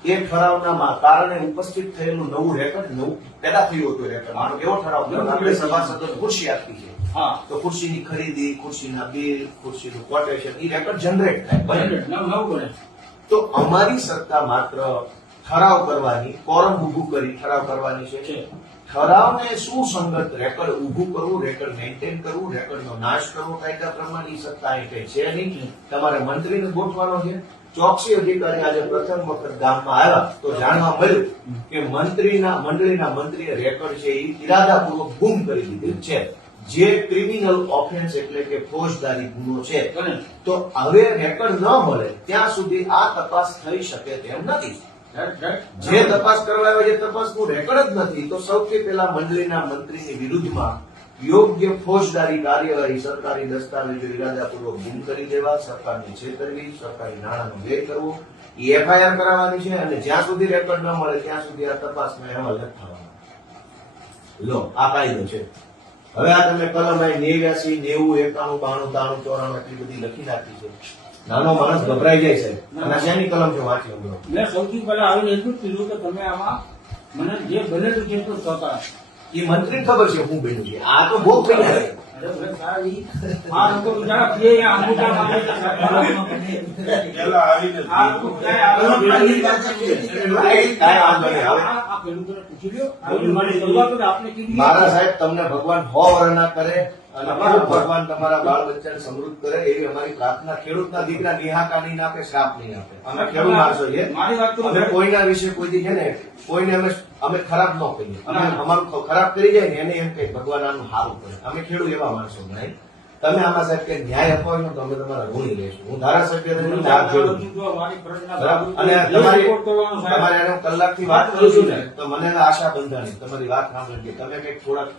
એ ઠરાવના કારણે ઉપસ્થિત થયેલું નવું રેકોર્ડ, નવું પેદા થયું હતું રેકોર્ડ. આનો કેવો ઠરાવ થયો? આપણે સભાસદોને ખુરશી આપી છે, હા તો ખુરશીની ખરીદી, ખુરશીના બિલ, ખુરશીનું કોટેશન, એ રેકોર્ડ જનરેટ થાય, બને. નવું બને તો અમારી સત્તા માત્ર ઠરાવ કરવાની, કોરમ ઊભું કરી ઠરાવ કરવાની છે. છે. ઠરાવને સુસંગત રેકોર્ડ ઊભું કરવું, રેકોર્ડ મેન્ટેન કરવું, રેકોર્ડનો નાશ કરવો કાયદા પ્રમાણે, એ સત્તા અહીં કઈ છે નહીં. તમારે મંત્રીને ગોઠવાનો છે, ચોકસી અધિકારી આજે પ્રથમ વખત ગામમાં આવ્યા તો જાણવા મળ્યું કે મંડળીના મંત્રીએ રેકોર્ડ છે એ ઇરાદાપૂર્વક ગુમ કરી દીધેલ છે, જે ક્રિમિનલ ઓફેન્સ એટલે કે ફોજદારી ગુનો છે. તો હવે રેકોર્ડ ન મળે ત્યાં સુધી આ તપાસ થઈ શકે તેમ નથી. જે તપાસ કરવા આવે જે તપાસનું રેકોર્ડ જ નથી, તો સૌથી પહેલા મંડળીના મંત્રીની વિરુદ્ધમાં યોગ્ય ફોજદારી કાર્યવાહી, સરકારી દસ્તાવેજો ઇરાદાપૂર્વક ગુમ કરી દેવા, સરકારની છેતરવી, સરકારી નાણાંનો વ્યય કરવો, એ એફઆઈઆર કરાવવાની છે. અને જ્યાં સુધી રેકોર્ડ ન મળે ત્યાં સુધી આ તપાસનો અહેવાલ નથી થવાનો. લો, આ કાયદો છે. હવે આ તમે કલમ 89, 90, 91, 92, 93, 94 એટલી બધી લખી નાખી છે. નાનો માણસ ગભરાઈ જાય છે. અને શેની કલમ છે વાંચી લો. મેં સૌથી પહેલા આવીને એટલું જ કીધું કે તમે આમાં મને જે બનેલું છે એટલું સહકાર. એ મંત્રીને ખબર છે હું બન્યું છે. આ તો બહુ થઈ જાય. અરે ભલે સારી, આ લોકો બિચારા કે આ અંગૂઠા મારે છે. પેલા આવીને આ લોકો ક્યાંય આગળ કાંઈ વાંધો નહીં. હવે આ ખેડૂતોને પૂછી લ્યો. આવી મારી શરૂઆત તો આપણે કીધી. મારા સાહેબ તમને ભગવાન 100 વર્ષ ના કરે અને ખૂબ ભગવાન તમારા બાળ બચ્ચાને સમૃદ્ધ કરે એવી અમારી પ્રાર્થના. ખેડૂતના દીકરા નિહાકા નહીં આપે, શ્રાપ નહીં આપે. અમે ખેડૂત માણસો છીએ. મારી વાત કરો. અમે કોઈના વિશે કોઈથી છે ને કોઈને અમે ખરાબ ન કહીએ. અમે અમારું ખરાબ કરી જાય ને એને એમ કહીએ ભગવાન આનું સારું કરે. અમે ખેડૂત એવા માણસો નહીં. તમે આમાં સાહેબ કે ન્યાય અપાવશો તો અમે તમારા ઋણી રહીશું. હું ધારાસભ્ય તરીકે હાથ જોડું છું. બરાબર? અને તમારે એને કલાકથી વાત કરું છું ને તો મને આશા બંધાણી તમારી વાત સાંભળી કે તમે કઈક થોડાક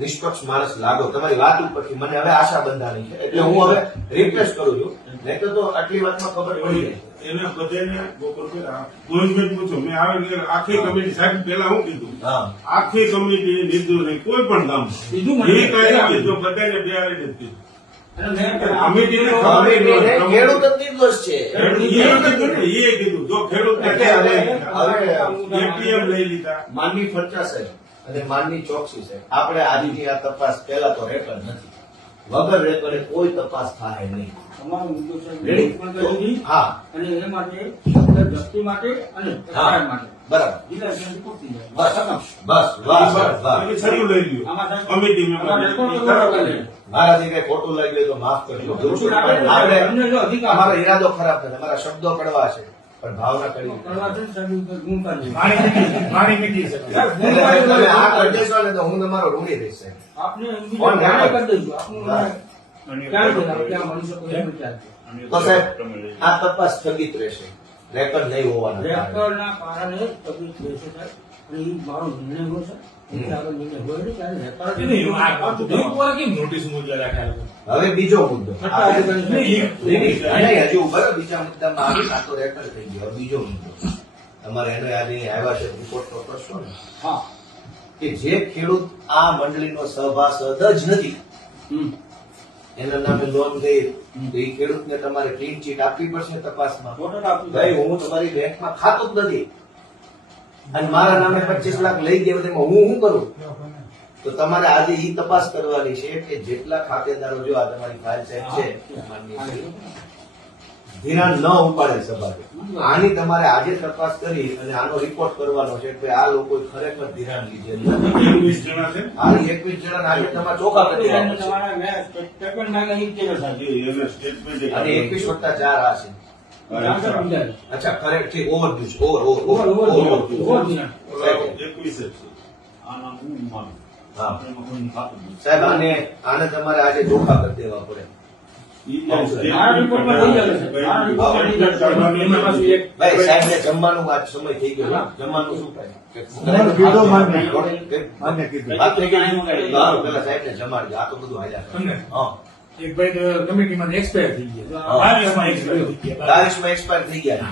નિષ્પક્ષ માણસ લાગો. તમારી વાત ઉપરથી મને હવે આશા બંધાણી છે. એટલે હું હવે રિક્વેસ્ટ કરું છું. નહીં તો આટલી વાતમાં ખબર પડી જાય. એને બધાને બપોર ગોવિંદભાઈ પૂછો, મેં આવે આખી કમિટી સાહેબ પેલા હું કીધું, હા. આખી કમિટી નિર્દોષ નહીં, કોઈ પણ ગામ બીજું મને એ કઈ કીધું બધાને બેહાડી નથી કીધું. અને મેં કમિટીને હવે ખબર ખેડૂત જ નિર્દોષ છે. એ કીધું જો ખેડૂત એટલે હવે એટીએમ લઈ લીધા. માનની ફરચા સાહેબ અને માનની ચોકસી સાહેબ આપણે આજની આ તપાસ પહેલા તો રેકોર્ડ નથી. વગર રેકોર્ડે કોઈ તપાસ થાય નહીં. તમારો મુદ્દો છે Ready? પણ કરી દીધી. હા, અને એ માટે શબ્દ જપ્તી માટે અને એફઆઈઆર માટે બરાબર. જિલ્લા એસપી પૂછી જાય. બસ બસ વાહ વાહ વાહ. એટલે છેલ્લું લઈ લ્યો આમાં સાહેબ કમિટી આમાં મેમ્બર રેકોર્ડ તો બરાબર છે. મારાથી કઈ ખોટું લાગ્યું હોય તો માફ કરજો. આપણે આપણે જો અધિકાર અમારો ઈરાદો ખરાબ નથી. અમારા શબ્દો કડવા છે પણ ભાવના કડવી. કરવા છે ને સાહેબ ગુમતા નહીં. મારી મીટી છે. સાહેબ, એટલે ગુમતા તમે આ નહીં. કરી દેશો ને તો હું તમારો ઋણી રહીશ સાહેબ. આપને એમ બીજું કોણ જાણ જાણે? કરી દઈશું. આપનું હા. ક્યાં છે? ક્યાં મળી શકો એમ વિચાર છે. તો સાહેબ આ તપાસ સ્થગિત રહેશે. રેકોર્ડ નહીં હોવાના કારણે. રેકોર્ડના કારણે જ તકલીફ રહેશે સાહેબ. અને એ મારો નિર્ણય હોય છે. એટલે આગળ નિર્ણય હોય નહીં ત્યારે રેકોર્ડ નહીં, આ એક વાર કેમ નોટિસ મૂકી રાખ્યા લોકો? હવે બીજો મુદ્દો. છઠ્ઠા અધિકારી નહીં, નહીં, હજુ બરાબર બીજા મુદ્દામાં આવી આ તો રેકોર્ડ થઈ ગયો. હવે બીજો મુદ્દો તમારે એને આજે આવ્યા છે રિપોર્ટ તો કરશો ને હા. કે જે ખેડૂત આ મંડળીનો સભાસદ જ નથી હમ. એના નામે લોન ગઈ તો એ ખેડૂતને તમારે ક્લીન ચીટ આપવી પડશે તપાસમાં. ફોટો આપી ભાઈ હું તમારી બેંકમાં ખાતું જ નથી અને મારા નામે 25 લાખ લઈ ગયા તેમાં હું શું કરું? તો તમારે આજે ઈ તપાસ કરવાની છે કે જેટલા ખાતેદારો જો આ તમારી ફાઇલ સાહેબ છે માનનીય છે, ધિરાણ ન ઉપાડે સભા આની તમારે આજે તપાસ કરી અને આનો રિપોર્ટ કરવાનો છે કે આ લોકો ખરેખર ધિરાણ લીધેલું નથી. 21 જણા છે આ 21 જણા આજે તમારે ચોખા કરી દેવા પડશે. તમારા મેં સ્ટેટમેન્ટ માંગે એ જ છે સાહેબ. એને સ્ટેટમેન્ટ અને 21 + 4 આ છે. અચ્છા ખરેખર ઠીક ઓવરડ્યુ છે. ઓવર 21 જ છે. હા સાહેબ આને તમારે આજે ચોખા કરી દેવા પડે. મારા રિપોર્ટમાં થઈ જશે. મારા રિપોર્ટમાં થઈ જશે. એમાં પાછું એક ભાઈ સાહેબ ને જમવાનું આજ સમય થઈ ગયો. જમવાનું શું થાય? તમારે કીધું માન્ય. કે માન્ય કીધું. વાત થઈ ગઈ. સારું, પેલા સાહેબ ને જમાડજો. આ તો બધું હાલ્યા કરે. તમને હા. એક ભાઈ કમિટીમાં એક્સપાયર થઈ ગયા. 22 માં એક્સપાયર થઈ ગયા. 22 માં એક્સપાયર થઈ ગયા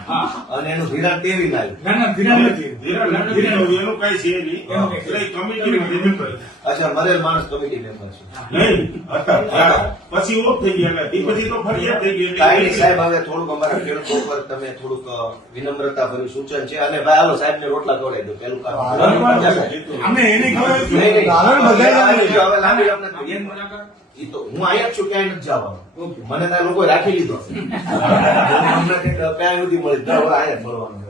અને એનું ધિરાણ તેવી ના આવ્યું. ના ના ધિરાણ નથી. ધીરજ નથી લેવું, એનું કઈ છે નહીં. એટલે કમિટી મેમ્બર અચ્છા મરેલ માણસ કમિટી મેમ્બર છે. નહીં હતા. પછી ઓફ થઈ ગયા એ પછી તો ફરિયાદ થઈ ગઈ કાંઈ નહીં સાહેબ, હવે થોડુંક અમારા ખેડૂતો પર તમે થોડુંક વિનમ્રતા ભર્યું સૂચન છે અને ભાઈ હાલો સાહેબ ને રોટલા ખવડાવી દો. પેલું કામ અમને એને ખબર નહીં, નહીં. કારણ બધાય હવે લાંબી વાત નથી. એમ મુલાકાત ઈ તો હું અહીંયા જ છું, ક્યાંય નથી જવાનું. ઓકે. મને ત્યાં લોકો રાખી લીધો. અમને કંઈક ક્યાંય સુધી મળી 10 વાર અહીંયા જ મળવાનું.